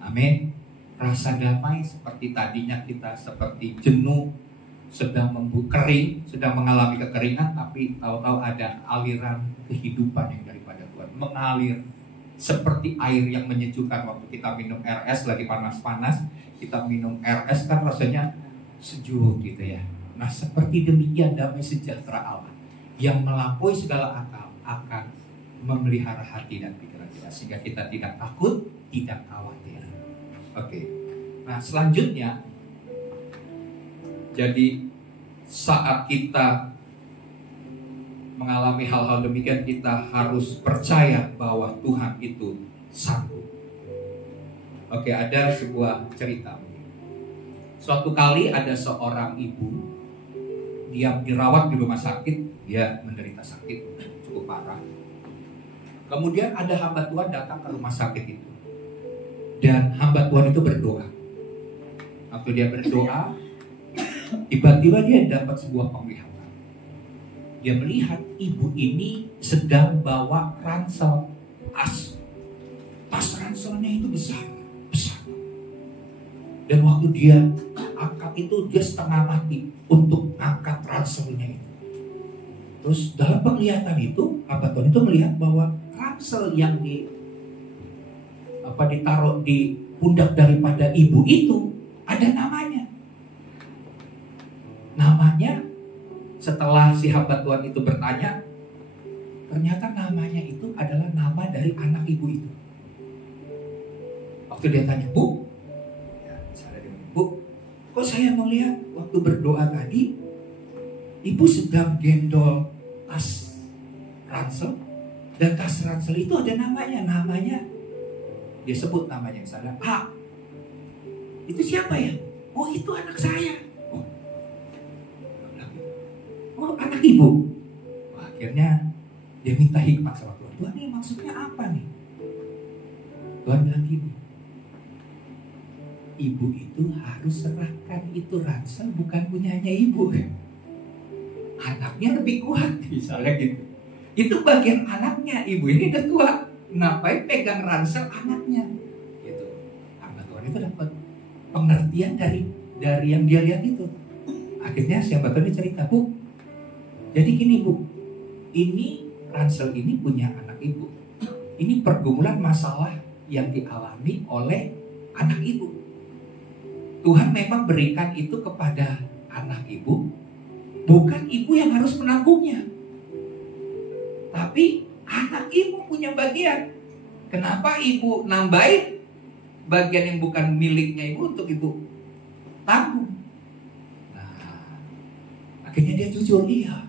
Amin. Rasa damai seperti tadinya kita seperti jenuh, sedang kering, sedang mengalami kekeringan, tapi tahu-tahu ada aliran kehidupan yang daripada Tuhan mengalir seperti air yang menyejukkan. Waktu kita minum RS lagi panas-panas, kita minum RS kan rasanya sejuk gitu ya. Nah, seperti demikian damai sejahtera Allah yang melampaui segala akal akan memelihara hati dan pikiran kita, sehingga kita tidak takut, tidak khawatir. Oke. Nah, selanjutnya, jadi saat kita mengalami hal-hal demikian, kita harus percaya bahwa Tuhan itu sanggup. Oke, ada sebuah cerita. Suatu kali ada seorang ibu, dia dirawat di rumah sakit, dia menderita sakit cukup parah. Kemudian ada hamba Tuhan datang ke rumah sakit itu, dan hamba Tuhan itu berdoa. Waktu dia berdoa, tiba-tiba dia dapat sebuah penglihatan. Dia melihat ibu ini sedang bawa ransel, tas ranselnya itu besar. Dan waktu dia angkat itu, dia setengah mati untuk angkat ranselnya itu. Terus dalam penglihatan itu, hamba Tuhan itu melihat bahwa ransel yang ditaruh di pundak daripada ibu itu ada namanya. Namanya, setelah si hamba Tuhan itu bertanya, ternyata namanya itu adalah nama dari anak ibu itu. Waktu dia tanya, Bu, kok saya melihat waktu berdoa tadi, ibu sedang gendol tas ransel, dan tas ransel itu ada namanya dia sebut namanya, misalnya A. Itu siapa ya? Oh, itu anak saya. Oh, anak ibu. Wah, akhirnya dia minta hikmah sama Tuhan. Tuhan, ini maksudnya apa nih? Tuhan bilang gini, ibu itu harus serahkan itu ransel, bukan punyanya ibu. Anaknya lebih kuat, misalnya gitu. Itu bagian anaknya, ibu ini udah tua, ngapain pegang ransel anaknya? Gitu. Hamba Tuhan itu dapat pengertian dari yang dia lihat itu. Akhirnya si hamba Tuhan cerita, Bu, jadi gini Bu, ini ransel ini punya anak ibu. Ini pergumulan masalah yang dialami oleh anak ibu. Tuhan memang berikan itu kepada anak ibu, bukan ibu yang harus menanggungnya, tapi anak ibu punya bagian. Kenapa ibu nambahin bagian yang bukan miliknya ibu untuk ibu tanggung. Nah, akhirnya dia jujur, iya,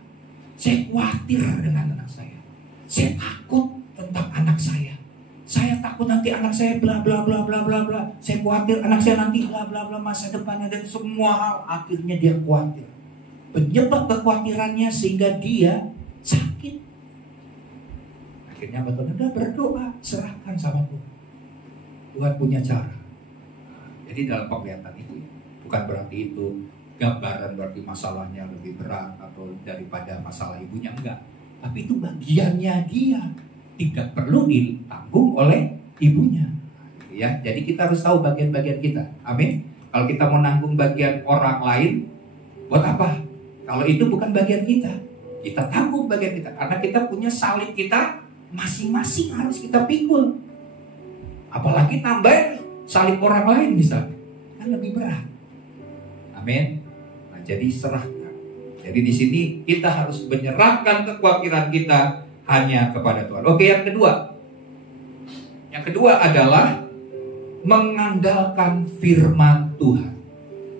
saya khawatir dengan anak saya. Saya takut tentang anak saya. Saya takut nanti anak saya bla bla bla bla bla bla. Saya khawatir anak saya nanti bla bla bla masa depannya dan semua hal. Akhirnya dia khawatir. Penyebab kekhawatirannya sehingga dia sakit. Akhirnya betul udah berdoa, serahkan sama Tuhan. Tuhan punya cara. Jadi dalam penglihatan itu, bukan berarti itu gambaran berarti masalahnya lebih berat atau daripada masalah ibunya, enggak. Tapi itu bagiannya dia. Tidak perlu ditanggung oleh ibunya, ya. Jadi kita harus tahu bagian-bagian kita. Amin. Kalau kita mau nanggung bagian orang lain, buat apa? Kalau itu bukan bagian kita, kita tanggung bagian kita. Karena kita punya salib kita masing-masing harus kita pikul. Apalagi nambahin salib orang lain misalnya, kan lebih berat. Amin. Nah, jadi serahkan. Jadi di sini kita harus menyerahkan kekhawatiran kita hanya kepada Tuhan. Oke, yang kedua. Yang kedua adalah mengandalkan firman Tuhan.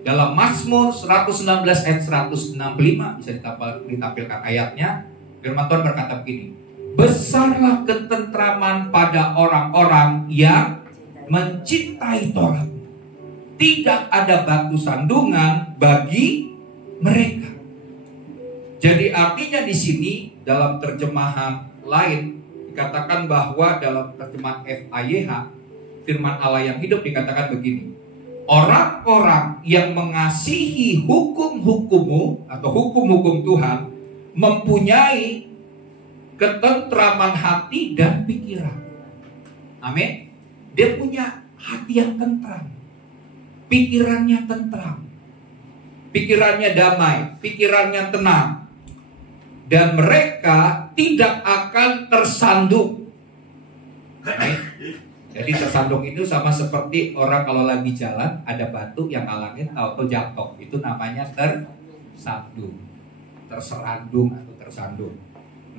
Dalam Mazmur 119 ayat 165 bisa ditampilkan ayatnya. Firman Tuhan berkata begini. Besarlah ketentraman pada orang-orang yang mencintai Taurat. Tidak ada batu sandungan bagi mereka. Jadi artinya di sini dalam terjemahan lain dikatakan bahwa dalam terjemahan FAYH firman Allah yang hidup dikatakan begini. Orang-orang yang mengasihi hukum-hukummu atau hukum-hukum Tuhan mempunyai ketentraman hati dan pikiran. Amin. Dia punya hati yang tentram. Pikirannya tentram. Pikirannya damai, pikirannya tenang. Dan mereka tidak akan tersandung. Jadi tersandung itu sama seperti orang kalau lagi jalan ada batu yang halangin atau jatuh. Itu namanya tersandung. Terserandung atau tersandung.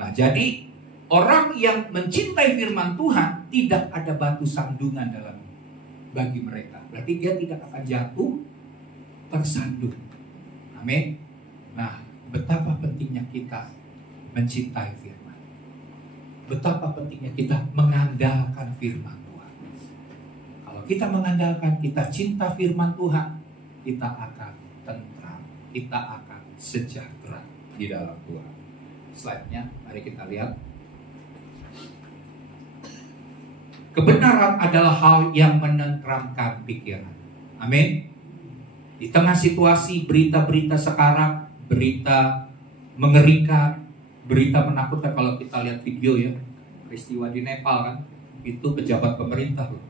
Nah, jadi orang yang mencintai firman Tuhan tidak ada batu sandungan dalam bagi mereka. Berarti dia tidak akan jatuh tersandung. Amin. Nah, betapa pentingnya kita mencintai firman. Betapa pentingnya kita mengandalkan firman Tuhan. Kalau kita mengandalkan, kita cinta firman Tuhan, kita akan tentram, kita akan sejahtera di dalam Tuhan. Slide-nya, mari kita lihat. Kebenaran adalah hal yang menenteramkan pikiran. Amin. Di tengah situasi berita-berita sekarang, berita mengerikan, berita menakutkan. Kalau kita lihat video ya, peristiwa di Nepal kan, itu pejabat pemerintah loh,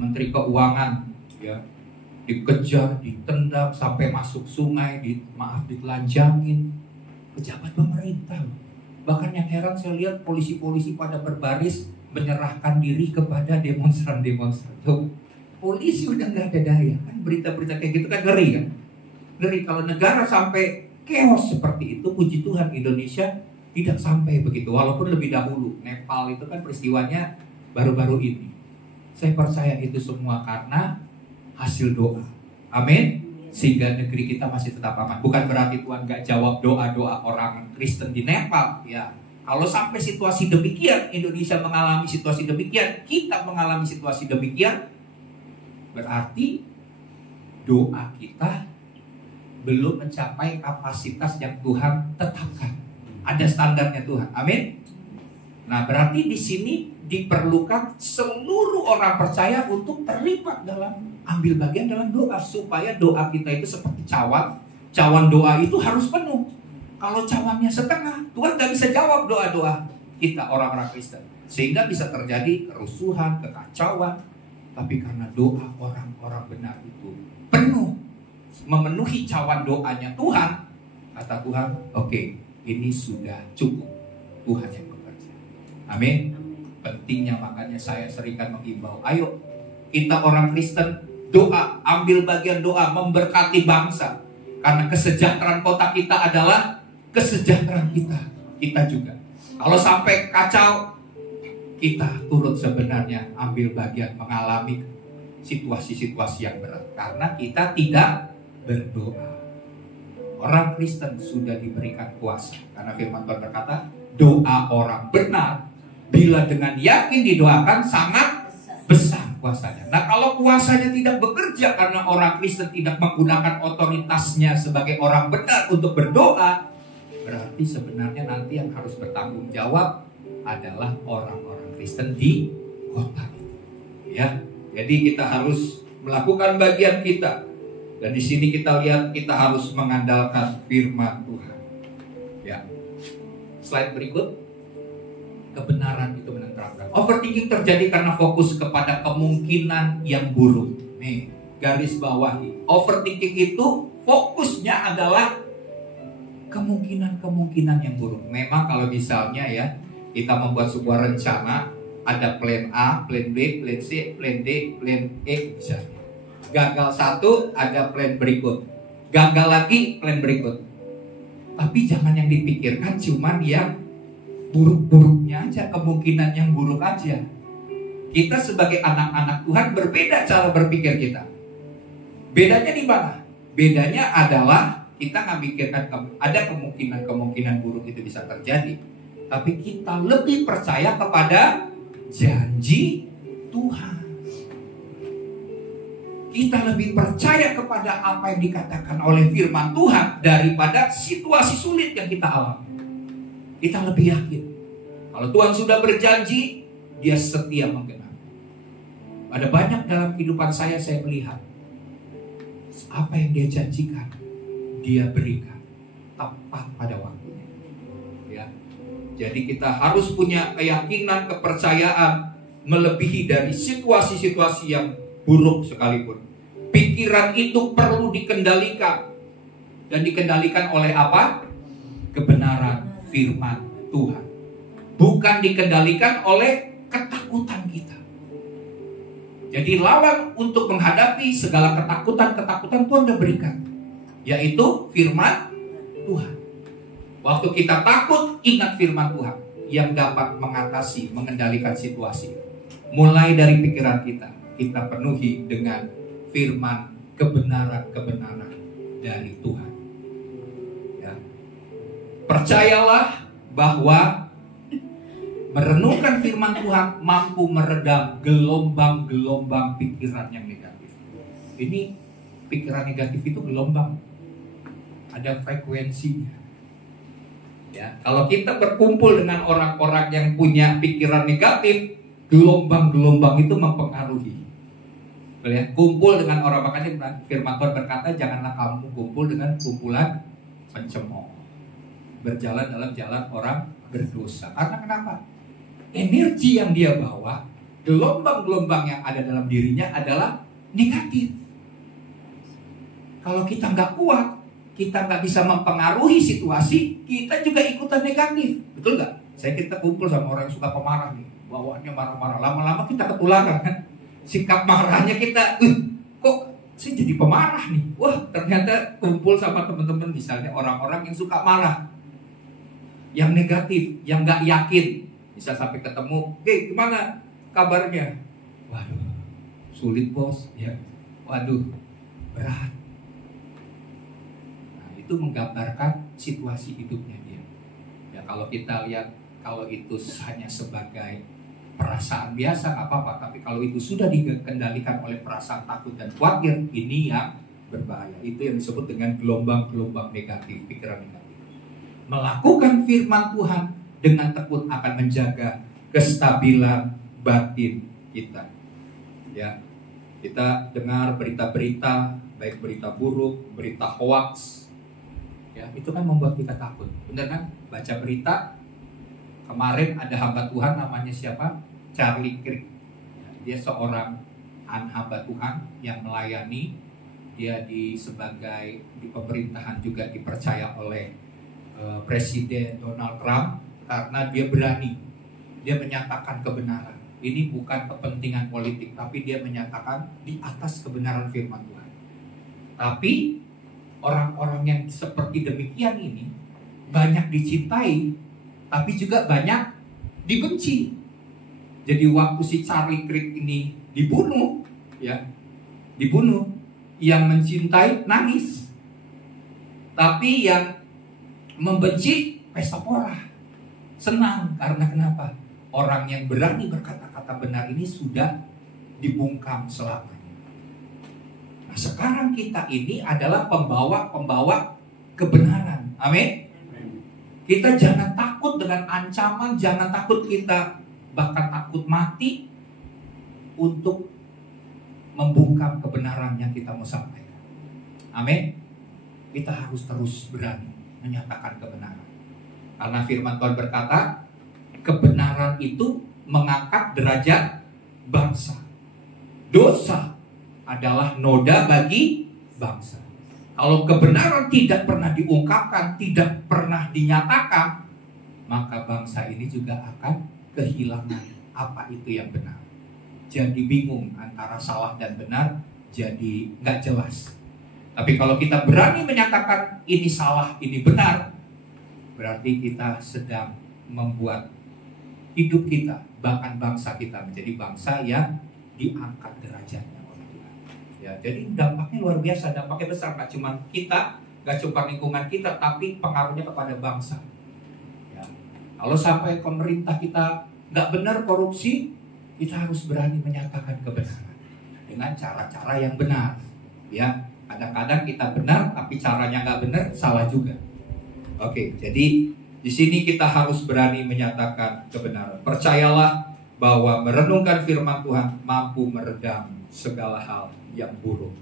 Menteri Keuangan ya, dikejar, ditendang sampai masuk sungai, ditelanjangin, pejabat pemerintah loh. Bahkan yang heran saya lihat polisi-polisi pada berbaris menyerahkan diri kepada demonstran-demonstran. Tuh, polisi udah nggak ada daya kan, berita-berita kayak gitu kan ngeri kan, ngeri. Kalau negara sampai chaos seperti itu, puji Tuhan Indonesia tidak sampai begitu. Walaupun lebih dahulu Nepal itu kan peristiwanya baru-baru ini. Saya percaya itu semua karena hasil doa. Amin. Sehingga negeri kita masih tetap aman. Bukan berarti Tuhan gak jawab doa-doa orang Kristen di Nepal ya. Kalau sampai situasi demikian, Indonesia mengalami situasi demikian, kita mengalami situasi demikian, berarti doa kita belum mencapai kapasitas yang Tuhan tetapkan. Ada standarnya Tuhan. Amin. Nah, berarti di sini diperlukan seluruh orang percaya untuk terlibat dalam ambil bagian dalam doa, supaya doa kita itu seperti cawan. Cawan doa itu harus penuh. Kalau cawannya setengah, Tuhan gak bisa jawab doa-doa kita orang-orang Kristen. Sehingga bisa terjadi kerusuhan, kekacauan. Tapi karena doa orang-orang benar itu penuh, memenuhi cawan doanya Tuhan, kata Tuhan, oke, ini sudah cukup. Tuhan yang bekerja. Amin. Pentingnya makanya saya seringkan mengimbau, ayo kita orang Kristen doa, ambil bagian doa, memberkati bangsa. Karena kesejahteraan kota kita adalah kesejahteraan kita juga. Kalau sampai kacau, kita turut sebenarnya ambil bagian mengalami situasi-situasi yang berat. Karena kita tidak berdoa. Orang Kristen sudah diberikan kuasa, karena firman Tuhan berkata, doa orang benar bila dengan yakin didoakan sangat besar kuasanya. Nah, kalau kuasanya tidak bekerja karena orang Kristen tidak menggunakan otoritasnya sebagai orang benar untuk berdoa, berarti sebenarnya nanti yang harus bertanggung jawab adalah orang-orang Kristen di kota itu. Ya, jadi kita harus melakukan bagian kita. Dan di sini kita lihat kita harus mengandalkan firman Tuhan. Ya. Slide berikut. Kebenaran itu menenteramkan. Overthinking terjadi karena fokus kepada kemungkinan yang buruk. Nih, garis bawahi. Overthinking itu fokusnya adalah kemungkinan-kemungkinan yang buruk. Memang kalau misalnya ya, kita membuat sebuah rencana, ada plan A, plan B, plan C, plan D, plan E misalnya. Gagal satu, ada plan berikut. Gagal lagi, plan berikut. Tapi jangan yang dipikirkan cuman yang buruk-buruknya aja, kemungkinan yang buruk aja. Kita sebagai anak-anak Tuhan berbeda cara berpikir kita. Bedanya di mana? Bedanya adalah kita nggak mikirkan ada kemungkinan buruk itu bisa terjadi, tapi kita lebih percaya kepada janji Tuhan. Kita lebih percaya kepada apa yang dikatakan oleh firman Tuhan daripada situasi sulit yang kita alami. Kita lebih yakin kalau Tuhan sudah berjanji, Dia setia menggenapi. Ada banyak dalam kehidupan saya melihat apa yang Dia janjikan, Dia berikan tepat pada waktunya. Ya. Jadi kita harus punya keyakinan, kepercayaan melebihi dari situasi-situasi yang buruk sekalipun. Pikiran itu perlu dikendalikan. Dan dikendalikan oleh apa? Kebenaran firman Tuhan. Bukan dikendalikan oleh ketakutan kita. Jadi lawan untuk menghadapi segala ketakutan Tuhan sudah berikan, yaitu firman Tuhan. Waktu kita takut, ingat firman Tuhan yang dapat mengatasi, mengendalikan situasi. Mulai dari pikiran kita penuhi dengan firman kebenaran-kebenaran dari Tuhan. Ya. Percayalah bahwa merenungkan firman Tuhan mampu meredam gelombang-gelombang pikiran yang negatif. Ini pikiran negatif itu gelombang, ada frekuensinya. Ya, kalau kita berkumpul dengan orang-orang yang punya pikiran negatif, gelombang-gelombang itu mempengaruhi. Ya, kumpul dengan orang, makanya firman Tuhan berkata, janganlah kamu kumpul dengan kumpulan pencemooh, berjalan dalam jalan orang berdosa. Karena kenapa? Energi yang dia bawa, gelombang-gelombang yang ada dalam dirinya adalah negatif. Kalau kita nggak kuat, kita nggak bisa mempengaruhi situasi, kita juga ikutan negatif. Betul nggak? Kita kumpul sama orang yang suka pemarah nih, bawaannya marah-marah. Lama-lama kita ketularan kan. Sikap marahnya kita, kok saya jadi pemarah nih. Wah, ternyata kumpul sama teman-teman misalnya orang-orang yang suka marah, yang negatif, yang nggak yakin. Bisa sampai ketemu, gimana kabarnya? Waduh, sulit bos. Ya, waduh, berat. Nah, itu menggambarkan situasi hidupnya dia. Ya, kalau kita lihat, kalau itu hanya sebagai perasaan biasa nggak apa-apa, tapi kalau itu sudah dikendalikan oleh perasaan takut dan khawatir, ini yang berbahaya. Itu yang disebut dengan gelombang-gelombang negatif, pikiran negatif. Melakukan firman Tuhan dengan tekun akan menjaga kestabilan batin kita. Ya, kita dengar berita-berita, baik berita buruk, berita hoax, ya itu kan membuat kita takut, benar kan? Baca berita. Kemarin ada hamba Tuhan namanya siapa? Charlie Kirk. Dia seorang hamba Tuhan yang melayani. Dia sebagai di pemerintahan juga dipercaya oleh Presiden Donald Trump karena dia berani. Dia menyatakan kebenaran. Ini bukan kepentingan politik, tapi dia menyatakan di atas kebenaran firman Tuhan. Tapi orang-orang yang seperti demikian ini banyak dicintai, tapi juga banyak dibenci. Jadi waktu si Charlie Kirk ini dibunuh, yang mencintai nangis. Tapi yang membenci pesta pora. Senang karena kenapa? Orang yang berani berkata-kata benar ini sudah dibungkam selamanya. Nah, sekarang kita ini adalah pembawa kebenaran. Amin. Kita jangan takut dengan ancaman, jangan takut kita bahkan takut mati untuk membungkam kebenaran yang kita mau sampaikan. Amin. Kita harus terus berani menyatakan kebenaran. Karena firman Tuhan berkata, kebenaran itu mengangkat derajat bangsa. Dosa adalah noda bagi bangsa. Kalau kebenaran tidak pernah diungkapkan, tidak pernah dinyatakan, maka bangsa ini juga akan kehilangan apa itu yang benar. Jadi bingung antara salah dan benar, jadi nggak jelas. Tapi kalau kita berani menyatakan ini salah, ini benar, berarti kita sedang membuat hidup kita, bahkan bangsa kita menjadi bangsa yang diangkat derajatnya oleh Tuhan. Ya, jadi dampaknya luar biasa, dampaknya besar. Gak cuma kita, gak cuma lingkungan kita, tapi pengaruhnya kepada bangsa. Ya, kalau sampai pemerintah kita gak benar korupsi, kita harus berani menyatakan kebenaran dengan cara-cara yang benar. Ya, kadang-kadang kita benar, tapi caranya gak benar, salah juga. Oke, jadi di sini kita harus berani menyatakan kebenaran. Percayalah bahwa merenungkan firman Tuhan mampu meredam segala hal yang buruk.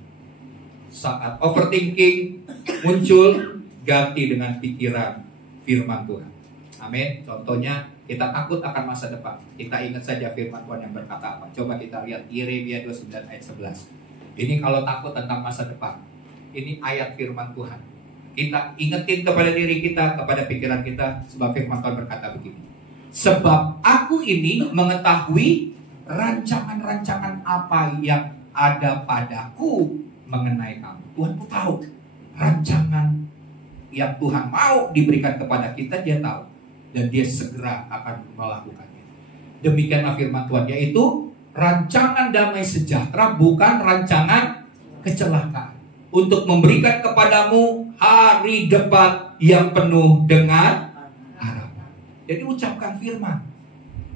Saat overthinking muncul, ganti dengan pikiran firman Tuhan. Amin. Contohnya, kita takut akan masa depan. Kita ingat saja firman Tuhan yang berkata apa. Coba kita lihat Yeremia 29 ayat 11. Ini kalau takut tentang masa depan. Ini ayat firman Tuhan. Kita ingetin kepada diri kita, kepada pikiran kita, sebab firman Tuhan berkata begini. Sebab aku ini mengetahui rancangan-rancangan apa yang ada padaku mengenai kamu. Tuhan pun tahu rancangan yang Tuhan mau diberikan kepada kita, dia tahu. Dan dia segera akan melakukannya. Demikianlah firman Tuhan, yaitu rancangan damai sejahtera, bukan rancangan kecelakaan. Untuk memberikan kepadamu hari depan yang penuh dengan harapan. Jadi ucapkan firman.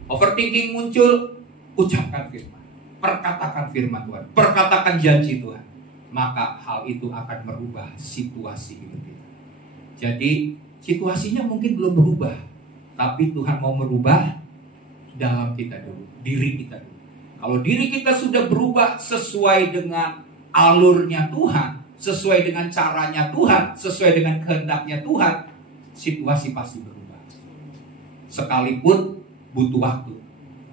Overthinking muncul, ucapkan firman. Perkatakan firman Tuhan. Perkatakan janji Tuhan. Maka hal itu akan merubah situasi hidup kita. Jadi situasinya mungkin belum berubah, tapi Tuhan mau merubah dalam kita dulu, diri kita dulu. Kalau diri kita sudah berubah sesuai dengan alurnya Tuhan, sesuai dengan caranya Tuhan, sesuai dengan kehendaknya Tuhan, situasi pasti berubah. Sekalipun butuh waktu,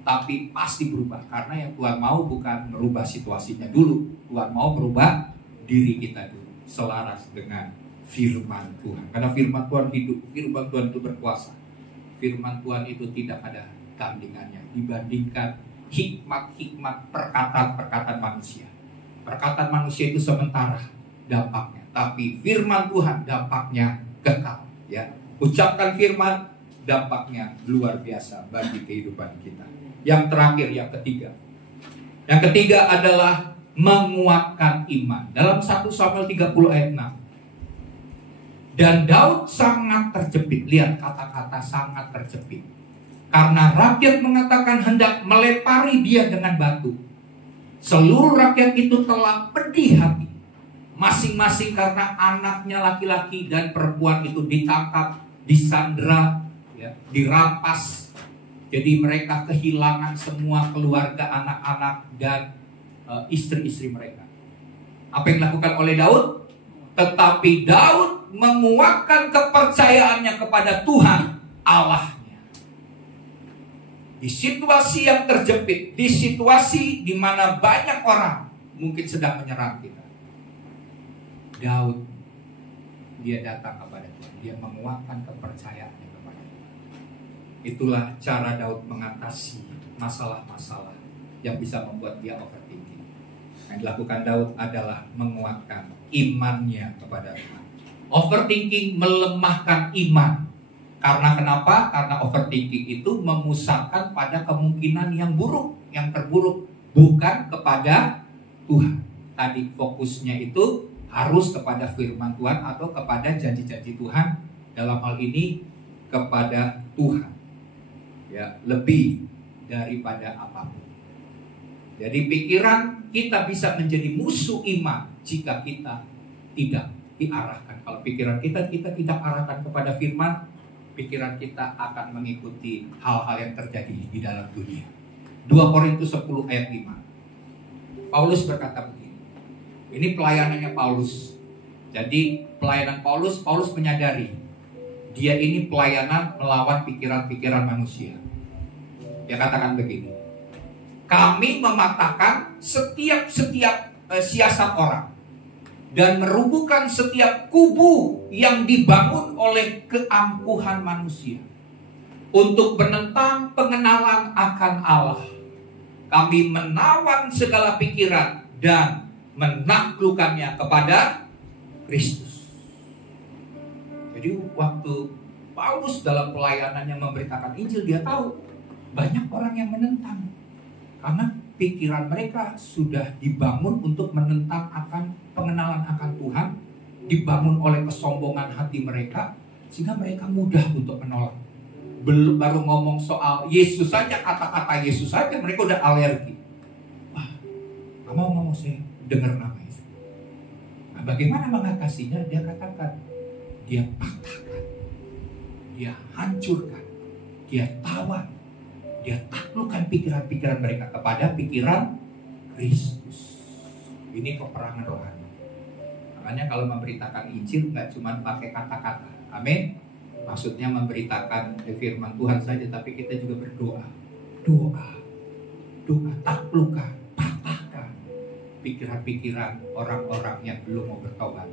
tapi pasti berubah. Karena yang Tuhan mau bukan merubah situasinya dulu, Tuhan mau merubah diri kita dulu, selaras dengan firman Tuhan. Karena firman Tuhan hidup, firman Tuhan itu berkuasa. Firman Tuhan itu tidak ada tandingannya dibandingkan hikmat-hikmat perkataan-perkataan manusia. Perkataan manusia itu sementara dampaknya, tapi firman Tuhan dampaknya kekal. Ya, ucapkan firman, dampaknya luar biasa bagi kehidupan kita. Yang terakhir, yang ketiga. Yang ketiga adalah menguatkan iman. Dalam 1 Samuel 30 ayat 6. Dan Daud sangat terjepit. Lihat kata-kata sangat terjepit. Karena rakyat mengatakan hendak melepari dia dengan batu. Seluruh rakyat itu telah pedih hati. Masing-masing karena anaknya laki-laki dan perempuan itu ditangkap, disandra, ya, dirampas. Jadi mereka kehilangan semua keluarga, anak-anak dan istri-istri mereka. Apa yang dilakukan oleh Daud? Tetapi Daud menguatkan kepercayaannya kepada Tuhan Allahnya. Di situasi yang terjepit, di situasi di mana banyak orang mungkin sedang menyerang kita, Daud, dia datang kepada Tuhan. Dia menguatkan kepercayaannya kepada Tuhan. Itulah cara Daud mengatasi masalah-masalah yang bisa membuat dia overthinking. Yang dilakukan Daud adalah menguatkan imannya kepada Tuhan. Overthinking melemahkan iman. Karena kenapa? Karena overthinking itu memusatkan pada kemungkinan yang buruk, yang terburuk, bukan kepada Tuhan. tadi fokusnya itu harus kepada firman Tuhan atau kepada janji-janji Tuhan, dalam hal ini kepada Tuhan. Ya, lebih daripada apapun. Jadi pikiran kita bisa menjadi musuh iman jika kita tidak diarahkan. Kalau pikiran kita tidak arahkan kepada firman, pikiran kita akan mengikuti hal-hal yang terjadi di dalam dunia. 2 Korintus 10 ayat 5. Paulus berkata begini. Ini pelayanannya Paulus. Jadi pelayanan Paulus menyadari dia ini pelayanan melawan pikiran-pikiran manusia. Dia katakan begini. Kami mematahkan setiap siasat orang dan merubuhkan setiap kubu yang dibangun oleh keangkuhan manusia untuk menentang pengenalan akan Allah. Kami menawan segala pikiran dan menaklukkannya kepada Kristus. Jadi waktu Paulus dalam pelayanannya memberitakan Injil, dia tahu banyak orang yang menentang. Karena pikiran mereka sudah dibangun untuk menentang akan pengenalan akan Tuhan, dibangun oleh kesombongan hati mereka, sehingga mereka mudah untuk menolak. Belum baru ngomong soal Yesus saja, kata-kata Yesus saja mereka udah alergi. Wah, nggak mau ngomong saya dengar nama Yesus. Nah, bagaimana mengatasinya? Dia katakan, dia patahkan, dia hancurkan, dia tawan, dia taklukkan pikiran-pikiran mereka kepada pikiran Kristus. Ini peperangan rohani. Makanya kalau memberitakan Injil nggak cuma pakai kata-kata. Amin. Maksudnya memberitakan firman Tuhan saja, tapi kita juga berdoa. Doa, taklukkan, patahkan pikiran-pikiran orang-orang yang belum mau bertobat.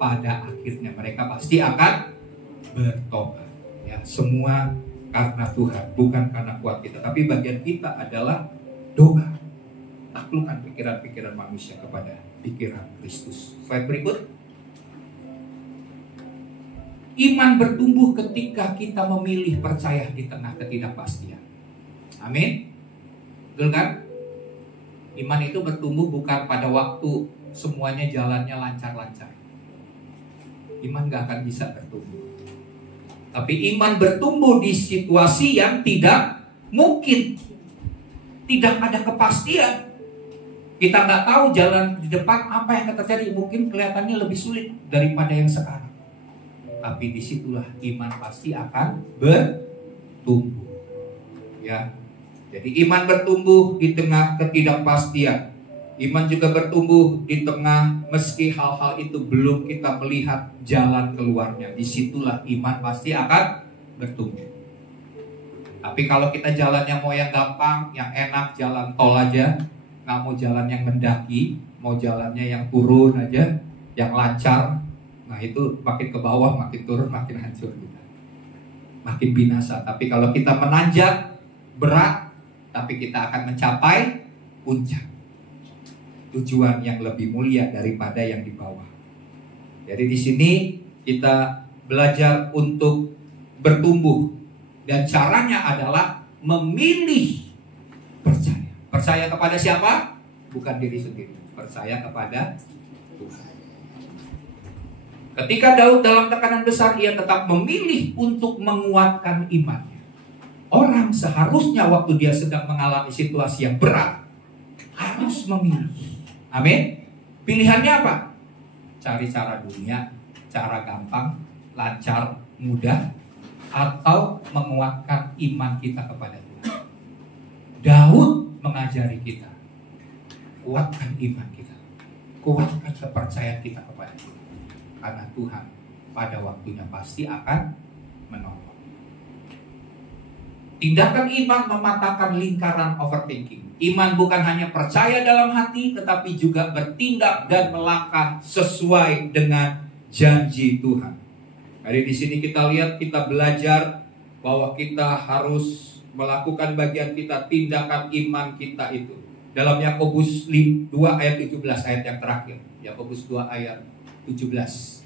Pada akhirnya mereka pasti akan bertobat. Ya, semua karena Tuhan, bukan karena kuat kita. Tapi bagian kita adalah doa. Taklukkan pikiran-pikiran manusia kepada pikiran Kristus. Slide berikut. Iman bertumbuh ketika kita memilih percaya di tengah ketidakpastian. Amin. Betul kan? Iman itu bertumbuh bukan pada waktu semuanya jalannya lancar-lancar. Iman gak akan bisa bertumbuh. Tapi iman bertumbuh di situasi yang tidak mungkin. Tidak ada kepastian. Kita gak tahu jalan di depan apa yang akan terjadi. Mungkin kelihatannya lebih sulit daripada yang sekarang. Tapi disitulah iman pasti akan bertumbuh. Ya, jadi iman bertumbuh di tengah ketidakpastian. Iman juga bertumbuh di tengah meski hal-hal itu belum kita melihat jalan keluarnya. Disitulah iman pasti akan bertumbuh. Tapi kalau kita jalannya mau yang gampang, yang enak, jalan tol aja, nggak mau jalan yang mendaki, mau jalannya yang turun aja, yang lancar. Nah itu makin ke bawah, makin turun, makin hancur kita. Makin binasa. Tapi kalau kita menanjak, berat, tapi kita akan mencapai puncak. Tujuan yang lebih mulia daripada yang di bawah. Jadi di sini kita belajar untuk bertumbuh. Dan caranya adalah memilih percaya. Percaya kepada siapa? Bukan diri sendiri. Percaya kepada Tuhan. Ketika Daud dalam tekanan besar, ia tetap memilih untuk menguatkan imannya. Orang seharusnya waktu dia sedang mengalami situasi yang berat, harus memilih. Amin. Pilihannya apa? Cari cara dunia, cara gampang, lancar, mudah, atau menguatkan iman kita kepada Tuhan. Daud mengajari kita, kuatkan iman kita, kuatkan kepercayaan kita kepada Tuhan. Karena Tuhan pada waktunya pasti akan menolong. Tindakan iman mematahkan lingkaran overthinking. Iman bukan hanya percaya dalam hati, tetapi juga bertindak dan melangkah sesuai dengan janji Tuhan. Jadi di sini kita lihat, kita belajar bahwa kita harus melakukan bagian kita, tindakan iman kita itu. Dalam Yakobus 2 ayat 17, ayat yang terakhir. Yakobus 2 ayat 17.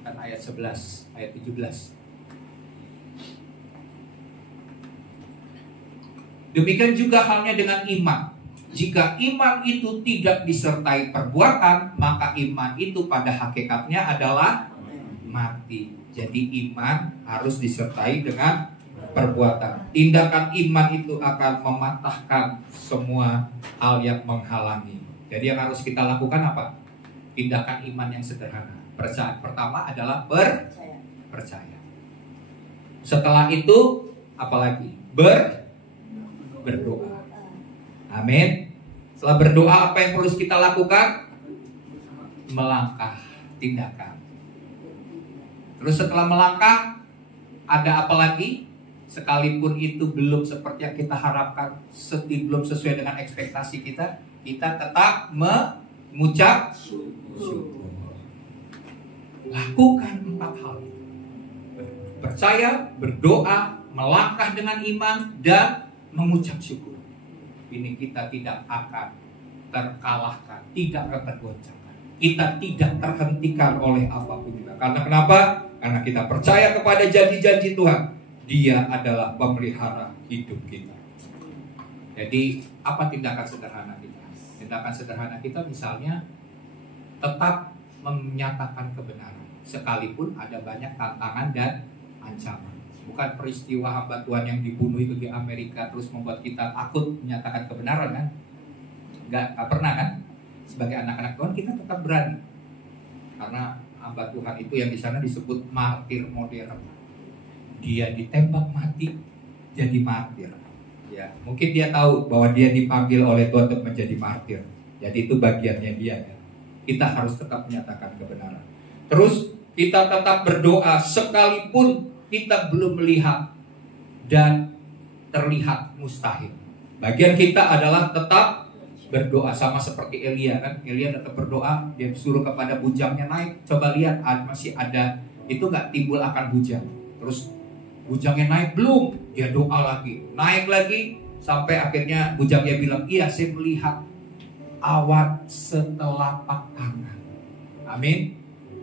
Bukan ayat 11, ayat 17. Demikian juga halnya dengan iman. Jika iman itu tidak disertai perbuatan, maka iman itu pada hakikatnya adalah mati. Jadi iman harus disertai dengan perbuatan. Tindakan iman itu akan mematahkan semua hal yang menghalangi. Jadi yang harus kita lakukan apa? Tindakan iman yang sederhana. Pertama adalah percaya. Setelah itu apalagi? Berdoa. Amin. Setelah berdoa, apa yang harus kita lakukan? Melangkah, tindakan. Terus setelah melangkah, ada apa lagi? Sekalipun itu belum seperti yang kita harapkan, belum sesuai dengan ekspektasi kita tetap mengucap syukur. Lakukan 4 hal itu. Percaya, berdoa, melangkah dengan iman, dan mengucap syukur. Ini kita tidak akan terkalahkan, tidak akan tergoncangkan. Kita tidak terhentikan oleh apapun juga. Karena kenapa? Karena kita percaya kepada janji-janji Tuhan. Dia adalah pemelihara hidup kita. Jadi apa tindakan sederhana kita? Tindakan sederhana kita misalnya tetap menyatakan kebenaran. Sekalipun ada banyak tantangan dan ancaman. Bukan peristiwa hamba Tuhan yang dibunuh itu di Amerika terus membuat kita takut menyatakan kebenaran kan? Nggak pernah kan? Sebagai anak-anak Tuhan kita tetap berani. Karena hamba Tuhan itu yang di sana disebut martir modern. Dia ditembak mati jadi martir. Ya, mungkin dia tahu bahwa dia dipanggil oleh Tuhan untuk menjadi martir. Jadi itu bagiannya dia ya. Kita harus tetap menyatakan kebenaran. Terus kita tetap berdoa sekalipun kita belum melihat dan terlihat mustahil. Bagian kita adalah tetap berdoa, sama seperti Elia kan. Elia tetap berdoa, dia suruh kepada bujangnya naik. Coba lihat masih ada, itu nggak timbul akan hujan. Terus bujangnya naik belum, dia doa lagi, naik lagi, sampai akhirnya bujangnya bilang, iya saya melihat awan setelapak tangan. Amin.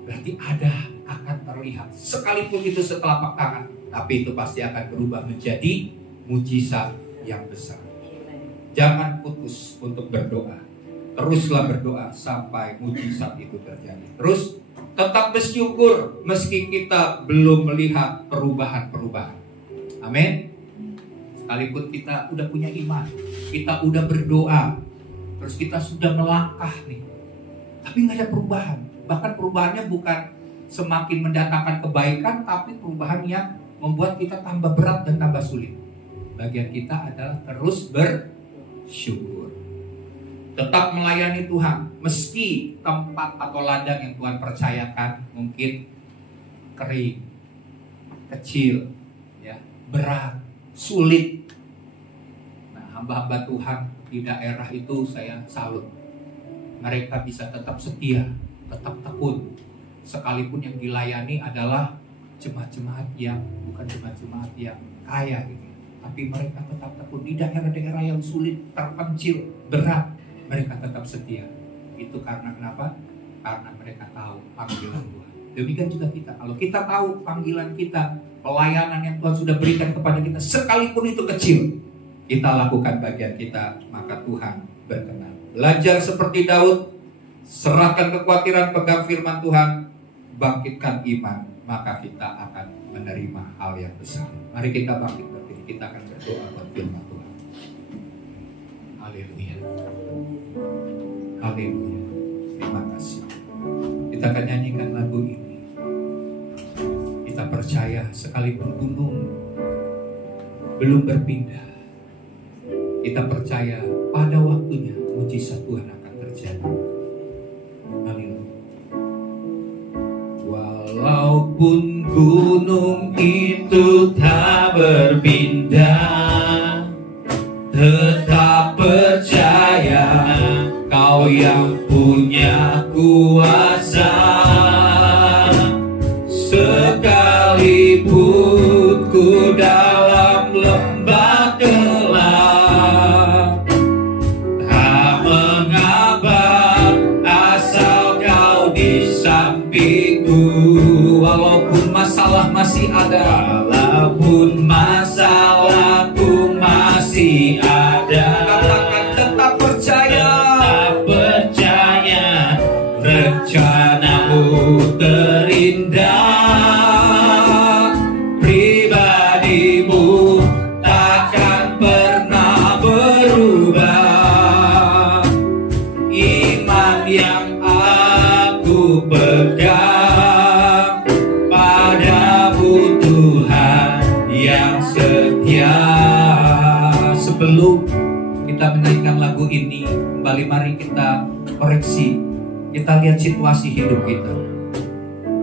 Berarti ada, akan terlihat. Sekalipun itu setelapak tangan, tapi itu pasti akan berubah menjadi mujizat yang besar. Jangan putus untuk berdoa. Teruslah berdoa sampai mujizat itu terjadi. Terus tetap bersyukur meski kita belum melihat perubahan-perubahan. Amin. Sekalipun kita udah punya iman, kita udah berdoa, terus kita sudah melangkah nih, tapi nggak ada perubahan. Bahkan perubahannya bukan semakin mendatangkan kebaikan, tapi perubahan yang membuat kita tambah berat dan tambah sulit. Bagian kita adalah terus bersyukur. Tetap melayani Tuhan. Meski tempat atau ladang yang Tuhan percayakan mungkin kering, kecil, ya, berat, sulit. Nah, hamba-hamba Tuhan di daerah itu saya salut. Mereka bisa tetap setia, tetap tekun. Sekalipun yang dilayani adalah jemaat-jemaat yang bukan jemaat-jemaat yang kaya gitu. Tapi mereka tetap tekun di daerah-daerah yang sulit, terpencil, berat. Mereka tetap setia. Itu karena kenapa? Karena mereka tahu panggilan Tuhan. Demikian juga kita. Kalau kita tahu panggilan kita, pelayanan yang Tuhan sudah berikan kepada kita, sekalipun itu kecil, kita lakukan bagian kita, maka Tuhan berkenan. Belajar seperti Daud, serahkan kekhawatiran, pegang firman Tuhan, bangkitkan iman, maka kita akan menerima hal yang besar. Mari kita bangkit berdiri, kita akan berdoa buat firman Tuhan. Haleluya. Haleluya. Terima kasih. Kita akan nyanyikan lagu ini. Kita percaya sekalipun gunung belum berpindah, kita percaya pada waktunya mujizat Tuhan akan terjadi. Walaupun gunung itu tak berpindah, tetap percaya Kau yang punya kuasa. Sekalipun ku dalam lembah gelap, tak mengapa asal Kau di sampingku. Walaupun masalah masih ada, walaupun masalahku masih ada, katakan tetap percaya. Ya, sebelum kita menyanyikan lagu ini, kembali mari kita koreksi. Kita lihat situasi hidup kita.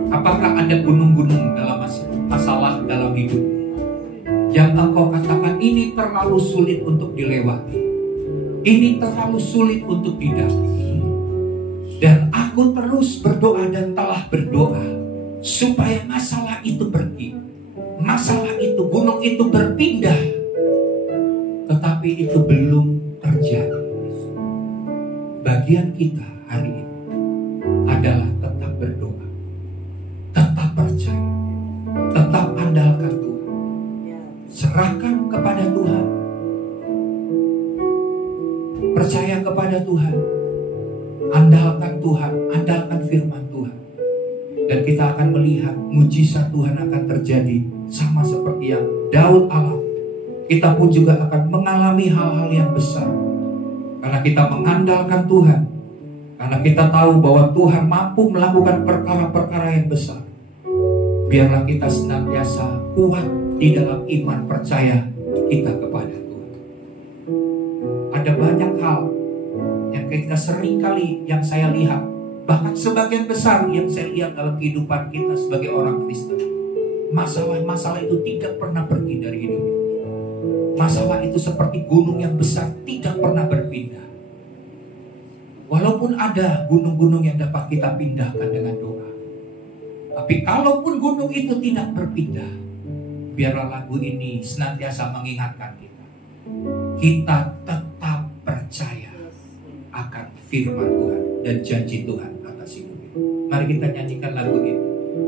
Apakah ada gunung-gunung dalam masalah dalam hidup yang engkau katakan ini terlalu sulit untuk dilewati, ini terlalu sulit untuk didampingi, dan aku terus berdoa dan telah berdoa supaya masalah itu pergi, masalah itu, gunung itu berpindah, tetapi itu belum terjadi. Bagian kita hari ini adalah tetap berdoa, tetap percaya, tetap andalkan Tuhan, serahkan kepada Tuhan, percaya kepada Tuhan, andalkan Tuhan, andalkan firman Tuhan, dan kita akan melihat mujizat Tuhan akan terjadi sama seperti yang Daud alami. Kita pun juga akan mengalami hal-hal yang besar karena kita mengandalkan Tuhan, karena kita tahu bahwa Tuhan mampu melakukan perkara-perkara yang besar. Biarlah kita senantiasa kuat di dalam iman percaya kita kepada Tuhan. Ada banyak hal yang kita sering kali yang saya lihat, bahkan sebagian besar yang saya lihat dalam kehidupan kita sebagai orang Kristen, masalah-masalah itu tidak pernah pergi dari hidup kita. Masalah itu seperti gunung yang besar, tidak pernah berpindah. Walaupun ada gunung-gunung yang dapat kita pindahkan dengan doa, tapi kalaupun gunung itu tidak berpindah, biarlah lagu ini senantiasa mengingatkan kita. Kita tetap percaya akan firman Tuhan dan janji Tuhan atas hidup kita. Mari kita nyanyikan lagu ini,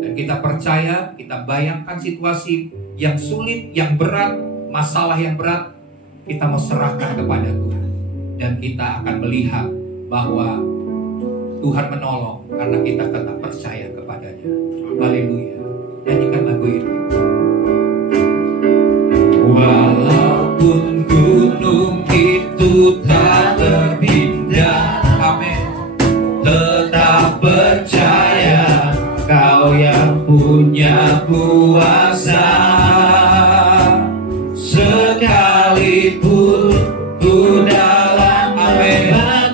dan kita percaya, kita bayangkan situasi yang sulit, yang berat, masalah yang berat, kita mau serahkan kepada Tuhan, dan kita akan melihat bahwa Tuhan menolong karena kita tetap percaya kepadanya. Haleluya. Nyanyikan lagu ini. Walaupun gunung itu tak berpindah, amin, tetap percaya Kau yang punya kuasa. Sekalipun ku dalam gelap,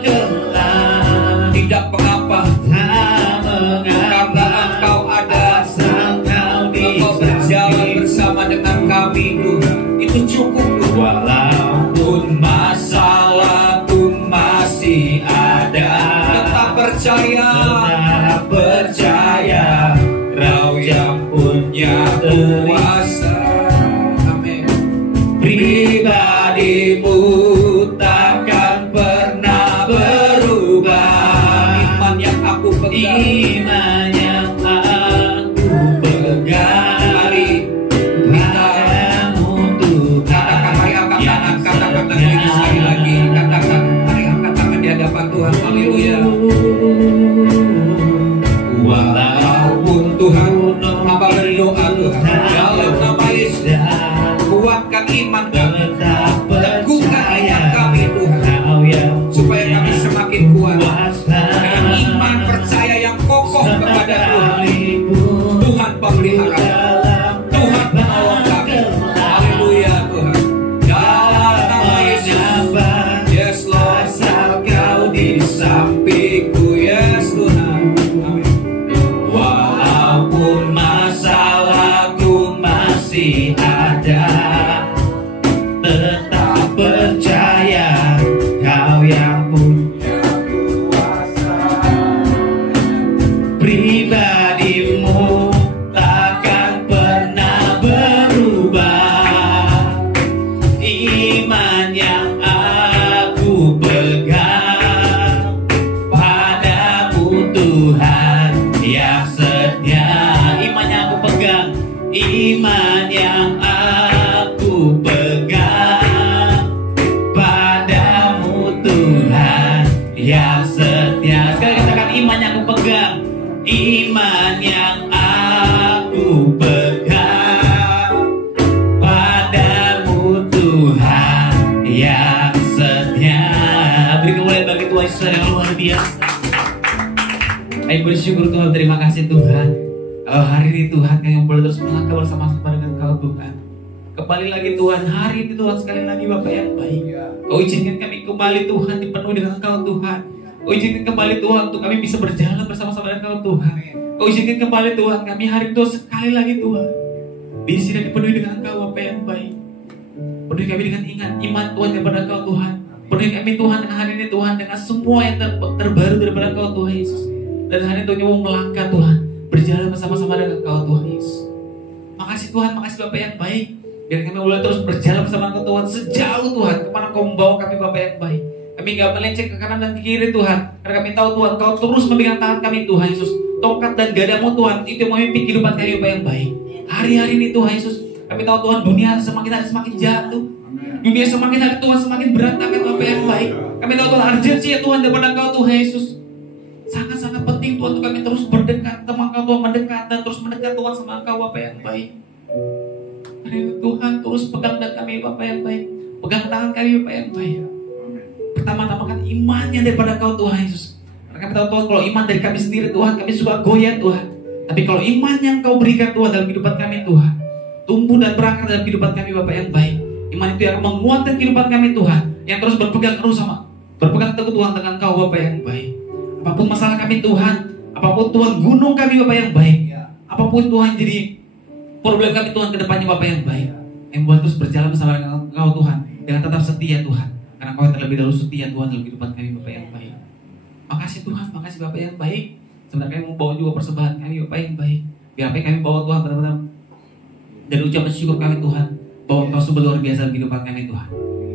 tidak mengapa, karena Engkau ada, Engkau berjalan bersama dengan kami, Tuhan. Itu cukup, Tuhan. Walaupun masalahku masih ada, tetap percaya, Kau yang punya kuasa. Pribadimu takkan pernah berubah. Iman yang aku pegang, Mari kita mari angkat tangan, katakan lagi sekali lagi, katakan, mari angkat tangan di hadapan Tuhan. Haleluya. Walaupun Tuhan, hamba berdoa Tuhan, dalam nama Yesus, kuatkan iman kami, teguhkan iman kami Tuhan, supaya kami semakin kuat dengan iman percaya yang kokoh kepada Tuhan. Tuhan pemelihara, Tuhan penolong kami. Haleluya Tuhan. Dalam nama Yesus, yes Lord, Kau di sampingku, yes Tuhan. Amin. Walaupun masalahku masih ada, tetap percaya Kau yang punya kuasa. Pribadimu takkan pernah berubah. Iman yang aku pegang padamu Tuhan yang setia. Iman yang aku pegang, iman yang aku pegang padamu Tuhan yang setia. Sekali katakan, iman yang aku pegang, iman yang aku pegang padamu Tuhan yang setia. Beri kemuliaan bagi Tuhan Yesus yang luar biasa. Ayo bersyukur Tuhan, terima kasih Tuhan. Hari ini Tuhan kami boleh terus melangkah bersama-sama dengan Kau Tuhan. Kembali lagi Tuhan, hari ini Tuhan sekali lagi Bapa yang baik. Kau izinkan kami kembali Tuhan, dipenuhi dengan Engkau Tuhan. Kau izinkan kembali Tuhan untuk kami bisa berjalan bersama-sama dengan Engkau Tuhan. Kau izinkan kembali Tuhan, kami hari itu sekali lagi Tuhan diisi dan dipenuhi dengan Engkau Bapa yang baik. Penuhi kami dengan iman Tuhan kepada Engkau Tuhan. Penuhi kami Tuhan dengan hari ini Tuhan, dengan semua yang terbaru daripada Engkau Tuhan Yesus. Dan hari ini Tuhan mau melangkah Tuhan, berjalan bersama-sama dengan Engkau Tuhan Yesus. Makasih Tuhan, makasih Bapa yang baik. Biar kami boleh terus berjalan bersama Engkau Tuhan, sejauh Tuhan kemana Kau membawa kami Bapa yang baik. Kami gak melenceng ke kanan dan ke kiri Tuhan, karena kami tahu Tuhan Kau terus memegang tangan kami Tuhan Yesus. Tongkat dan gadamu Tuhan, itu yang memimpin kehidupan kami Bapa yang baik. Hari-hari ini Tuhan Yesus, kami tahu Tuhan dunia semakin hari semakin jatuh. Dunia semakin hari Tuhan semakin berantakan Bapa yang baik. Kami tahu Tuhan urgensi ya Tuhan daripada Engkau Tuhan Yesus. Sangat-sangat penting Tuhan untuk kami terus berdekat sama Engkau Tuhan, mendekat dan terus mendekat Tuhan sama Engkau Bapa yang baik. Hari ini Tuhan terus pegang dan kami Bapa yang baik. Pegang tangan kami Bapa yang baik. Pertama-tama kan imannya daripada Engkau Tuhan Yesus. Karena kami tahu Tuhan kalau iman dari kami sendiri Tuhan, kami suka goyah Tuhan. Tapi kalau iman yang Kau berikan Tuhan dalam kehidupan kami Tuhan, tumbuh dan berakar dalam kehidupan kami Bapa yang baik. Iman itu yang menguatkan kehidupan kami Tuhan, yang terus berpegang teguh Tuhan dengan Kau Bapa yang baik. Apapun masalah kami Tuhan, apapun Tuhan gunung kami Bapa yang baik, apapun Tuhan jadi problem kami Tuhan ke depannya Bapa yang baik, yang buat terus berjalan bersama dengan Engkau Tuhan, dengan tetap setia Tuhan, karena Kau terlebih dahulu setia Tuhan dalam kehidupan kami Bapa yang baik. Makasih Tuhan, makasih Bapa yang baik. Sebenarnya kami mau bawa juga persembahan kami Bapa yang baik. Biar apa yang kami bawa Tuhan benar-benar dari ucapan syukur kami Tuhan, bahwa Engkau sungguh luar biasa dalam kehidupan kami Tuhan.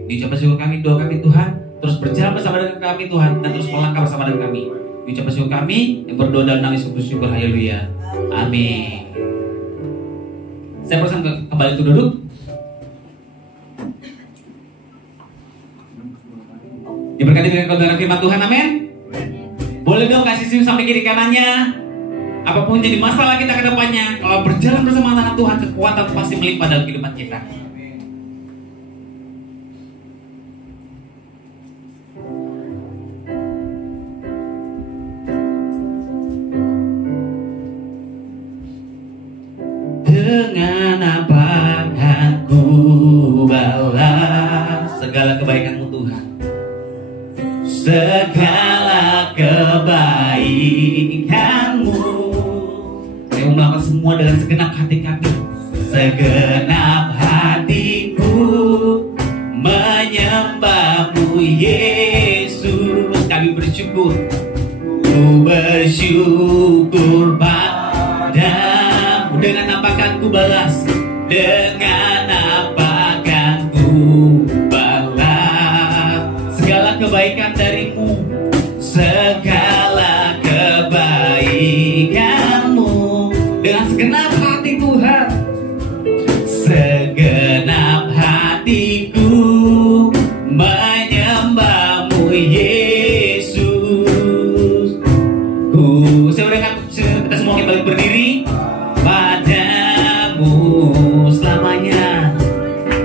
Di ucapan syukur kami, doa kami Tuhan, terus berjalan bersama dengan kami Tuhan, dan terus melangkah bersama dengan kami. Di ucapan syukur kami yang berdoa dalam nama Yesus syukur, haleluya, amin. Saya persilakan kembali untuk duduk. Diberkati dengan kebenaran firman Tuhan, amin. Boleh dong kasih senyum sampai kiri kanannya. Apapun jadi masalah kita ke depannya, kalau berjalan bersama tangan Tuhan, kekuatan pasti melimpah dalam kehidupan kita. Dengan apa akan ku balas segala kebaikan-Mu Tuhan, segala kebaikan-Mu. Saya mau melakukan semua dengan segenap hati kami. Segenap hatiku menyembah-Mu Yesus. Kami bersyukur, ku bersyukur padamu. Dengan apa akan ku balas? Dengan apa akan ku balas segala kebaikan dari-Mu, segala kebaikan-Mu. Dengan segenap hati Tuhan, segenap hatiku menyembah-Mu Yesus. Kita semua kita berdiri. Padamu selamanya,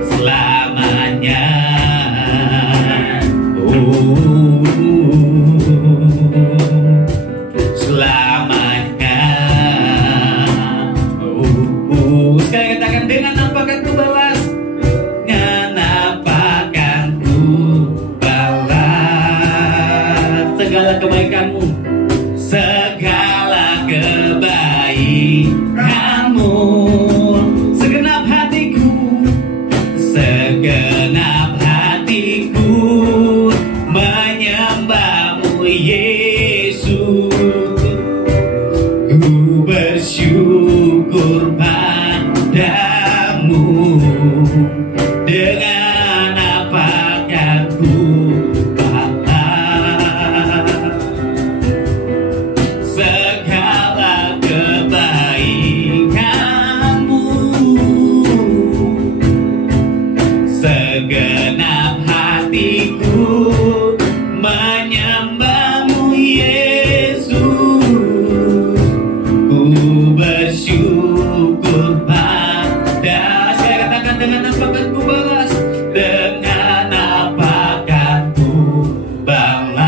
selamanya. Selamanya. Sekali katakan, dengan apa akan ku balas? Dengan apa akan ku balas segala kebaikan-Mu, segala kebaikan-Mu. Segenap hatiku, segenap hatiku menyembah-Mu Yesus. Ku bersyukur padamu. Dengan apa akan ku balas segala kebaikan-Mu, segenap hatiku menyembah-Mu Yesus. Ku bersyukur pada. Saya katakan, dengan apa akan ku balas? Dengan apa akan ku balas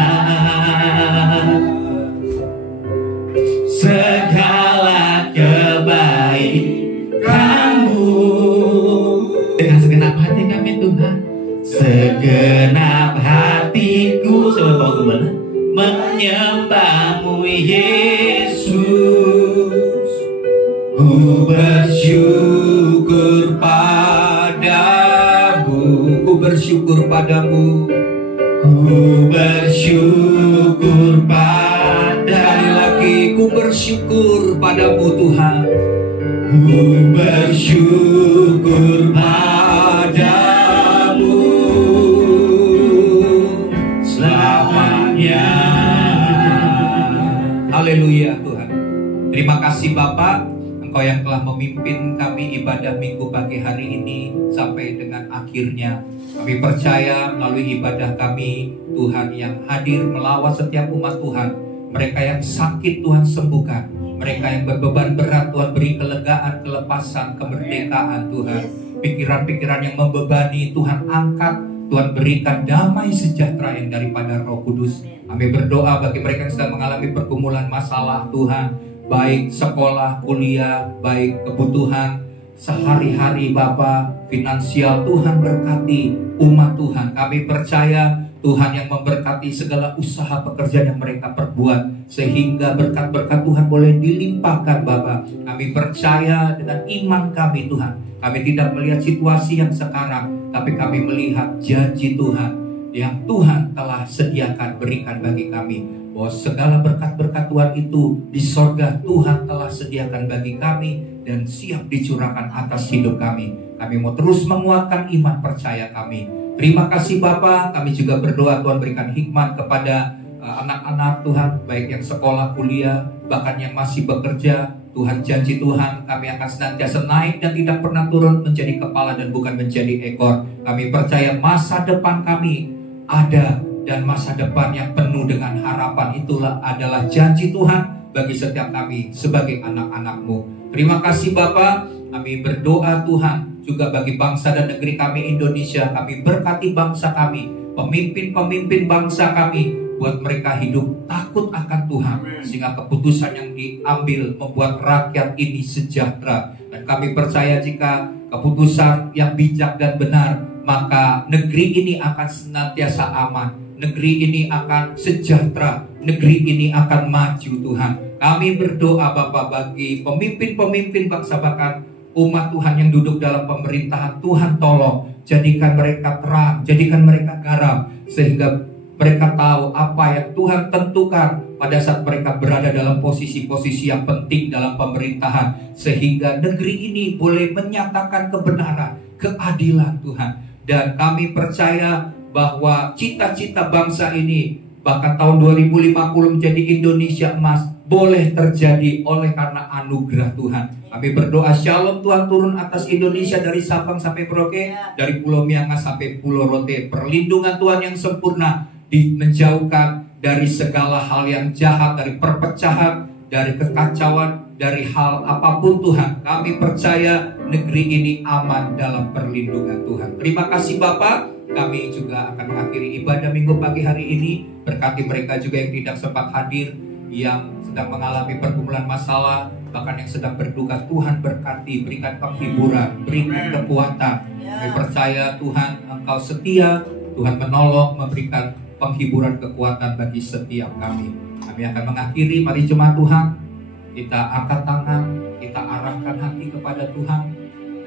segala kebaikan-Mu. Tuhan. Segenap hatiku menyembah-Mu Yesus. Ku bersyukur padamu, ku bersyukur padamu, ku bersyukur padamu. Sekali lagi, ku bersyukur padamu Tuhan. Ku bersyukur padamu selamanya. Haleluya Tuhan. Terima kasih Bapak, Engkau yang telah memimpin kami ibadah minggu pagi hari ini sampai dengan akhirnya. Kami percaya melalui ibadah kami, Tuhan yang hadir melawat setiap umat Tuhan. Mereka yang sakit Tuhan sembuhkan. Mereka yang berbeban berat Tuhan beri kelegaan, kelepasan, kemerdekaan Tuhan. Pikiran-pikiran yang membebani Tuhan angkat. Tuhan berikan damai sejahtera yang daripada Roh Kudus. Kami berdoa bagi mereka yang sedang mengalami pergumulan masalah Tuhan, baik sekolah, kuliah, baik kebutuhan sehari-hari Bapa, finansial. Tuhan berkati umat Tuhan. Kami percaya Tuhan yang memberkati segala usaha pekerjaan yang mereka perbuat, sehingga berkat-berkat Tuhan boleh dilimpahkan Bapa. Kami percaya dengan iman kami Tuhan. Kami tidak melihat situasi yang sekarang, tapi kami melihat janji Tuhan yang Tuhan telah sediakan berikan bagi kami. Bahwa segala berkat-berkat Tuhan itu di sorga Tuhan telah sediakan bagi kami dan siap dicurahkan atas hidup kami. Kami mau terus menguatkan iman percaya kami. Terima kasih Bapa. Kami juga berdoa Tuhan berikan hikmat kepada anak-anak Tuhan, baik yang sekolah, kuliah, bahkan yang masih bekerja. Tuhan, janji Tuhan kami akan senantiasa naik dan tidak pernah turun menjadi kepala dan bukan menjadi ekor. Kami percaya masa depan kami ada, dan masa depan yang penuh dengan harapan itulah adalah janji Tuhan bagi setiap kami sebagai anak-anak-Mu. Terima kasih Bapa. Kami berdoa Tuhan juga bagi bangsa dan negeri kami Indonesia. Kami berkati bangsa kami, pemimpin-pemimpin bangsa kami, buat mereka hidup takut akan Tuhan, sehingga keputusan yang diambil membuat rakyat ini sejahtera. Dan kami percaya jika keputusan yang bijak dan benar, maka negeri ini akan senantiasa aman, negeri ini akan sejahtera, negeri ini akan maju Tuhan. Kami berdoa Bapa bagi pemimpin-pemimpin bangsa, bahkan umat Tuhan yang duduk dalam pemerintahan. Tuhan tolong jadikan mereka terang, jadikan mereka garam, sehingga mereka tahu apa yang Tuhan tentukan pada saat mereka berada dalam posisi-posisi yang penting dalam pemerintahan, sehingga negeri ini boleh menyatakan kebenaran, keadilan Tuhan. Dan kami percaya bahwa cita-cita bangsa ini bahkan tahun 2050 menjadi Indonesia emas boleh terjadi oleh karena anugerah Tuhan. Kami berdoa Shalom Tuhan turun atas Indonesia dari Sabang sampai Merauke, dari Pulau Miangas sampai Pulau Rote. Perlindungan Tuhan yang sempurna menjauhkan dari segala hal yang jahat, dari perpecahan, dari kekacauan, dari hal apapun Tuhan. Kami percaya negeri ini aman dalam perlindungan Tuhan. Terima kasih Bapak. Kami juga akan mengakhiri ibadah minggu pagi hari ini. Berkati mereka juga yang tidak sempat hadir, yang sedang mengalami pergumulan masalah, bahkan yang sedang berduka. Tuhan berkati, berikan penghiburan, berikan kekuatan. Kami percaya Tuhan Engkau setia, Tuhan menolong, memberikan penghiburan kekuatan bagi setiap kami. Kami akan mengakhiri, mari jemaat Tuhan, kita angkat tangan, kita arahkan hati kepada Tuhan,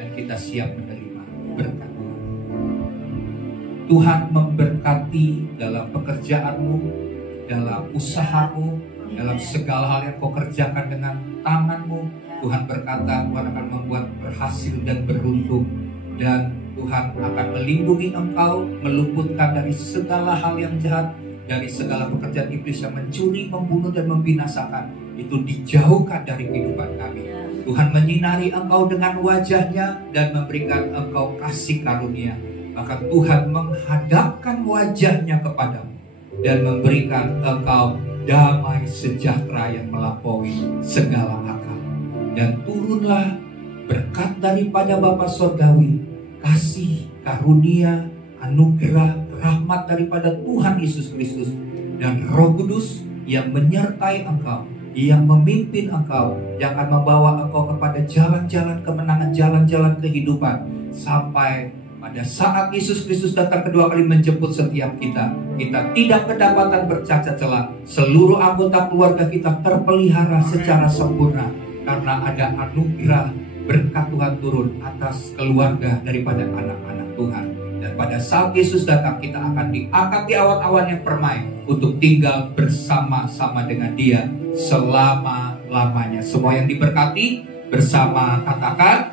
dan kita siap menerima berkat Tuhan. Tuhan memberkati dalam pekerjaanmu, dalam usahamu, dalam segala hal yang kau kerjakan dengan tanganmu. Tuhan berkata, Tuhan akan membuat berhasil dan beruntung, dan Tuhan akan melindungi engkau, meluputkan dari segala hal yang jahat, dari segala pekerjaan iblis yang mencuri, membunuh, dan membinasakan. Itu dijauhkan dari kehidupan kami. Tuhan menyinari engkau dengan wajahnya dan memberikan engkau kasih karunia. Maka Tuhan menghadapkan wajahnya kepadamu dan memberikan engkau damai sejahtera yang melampaui segala akal. Dan turunlah berkat daripada Bapa Sorgawi, kasih, karunia, anugerah, rahmat daripada Tuhan Yesus Kristus, dan Roh Kudus yang menyertai engkau, yang memimpin engkau, yang akan membawa engkau kepada jalan-jalan kemenangan, jalan-jalan kehidupan, sampai pada saat Yesus Kristus datang kedua kali menjemput setiap kita, kita tidak kedapatan bercacat celah. Seluruh anggota keluarga kita terpelihara secara sempurna karena ada anugerah berkat Tuhan turun atas keluarga daripada anak-anak Tuhan. Dan pada saat Yesus datang, kita akan diangkat di awan-awan yang permai untuk tinggal bersama-sama dengan Dia selama-lamanya. Semua yang diberkati bersama katakan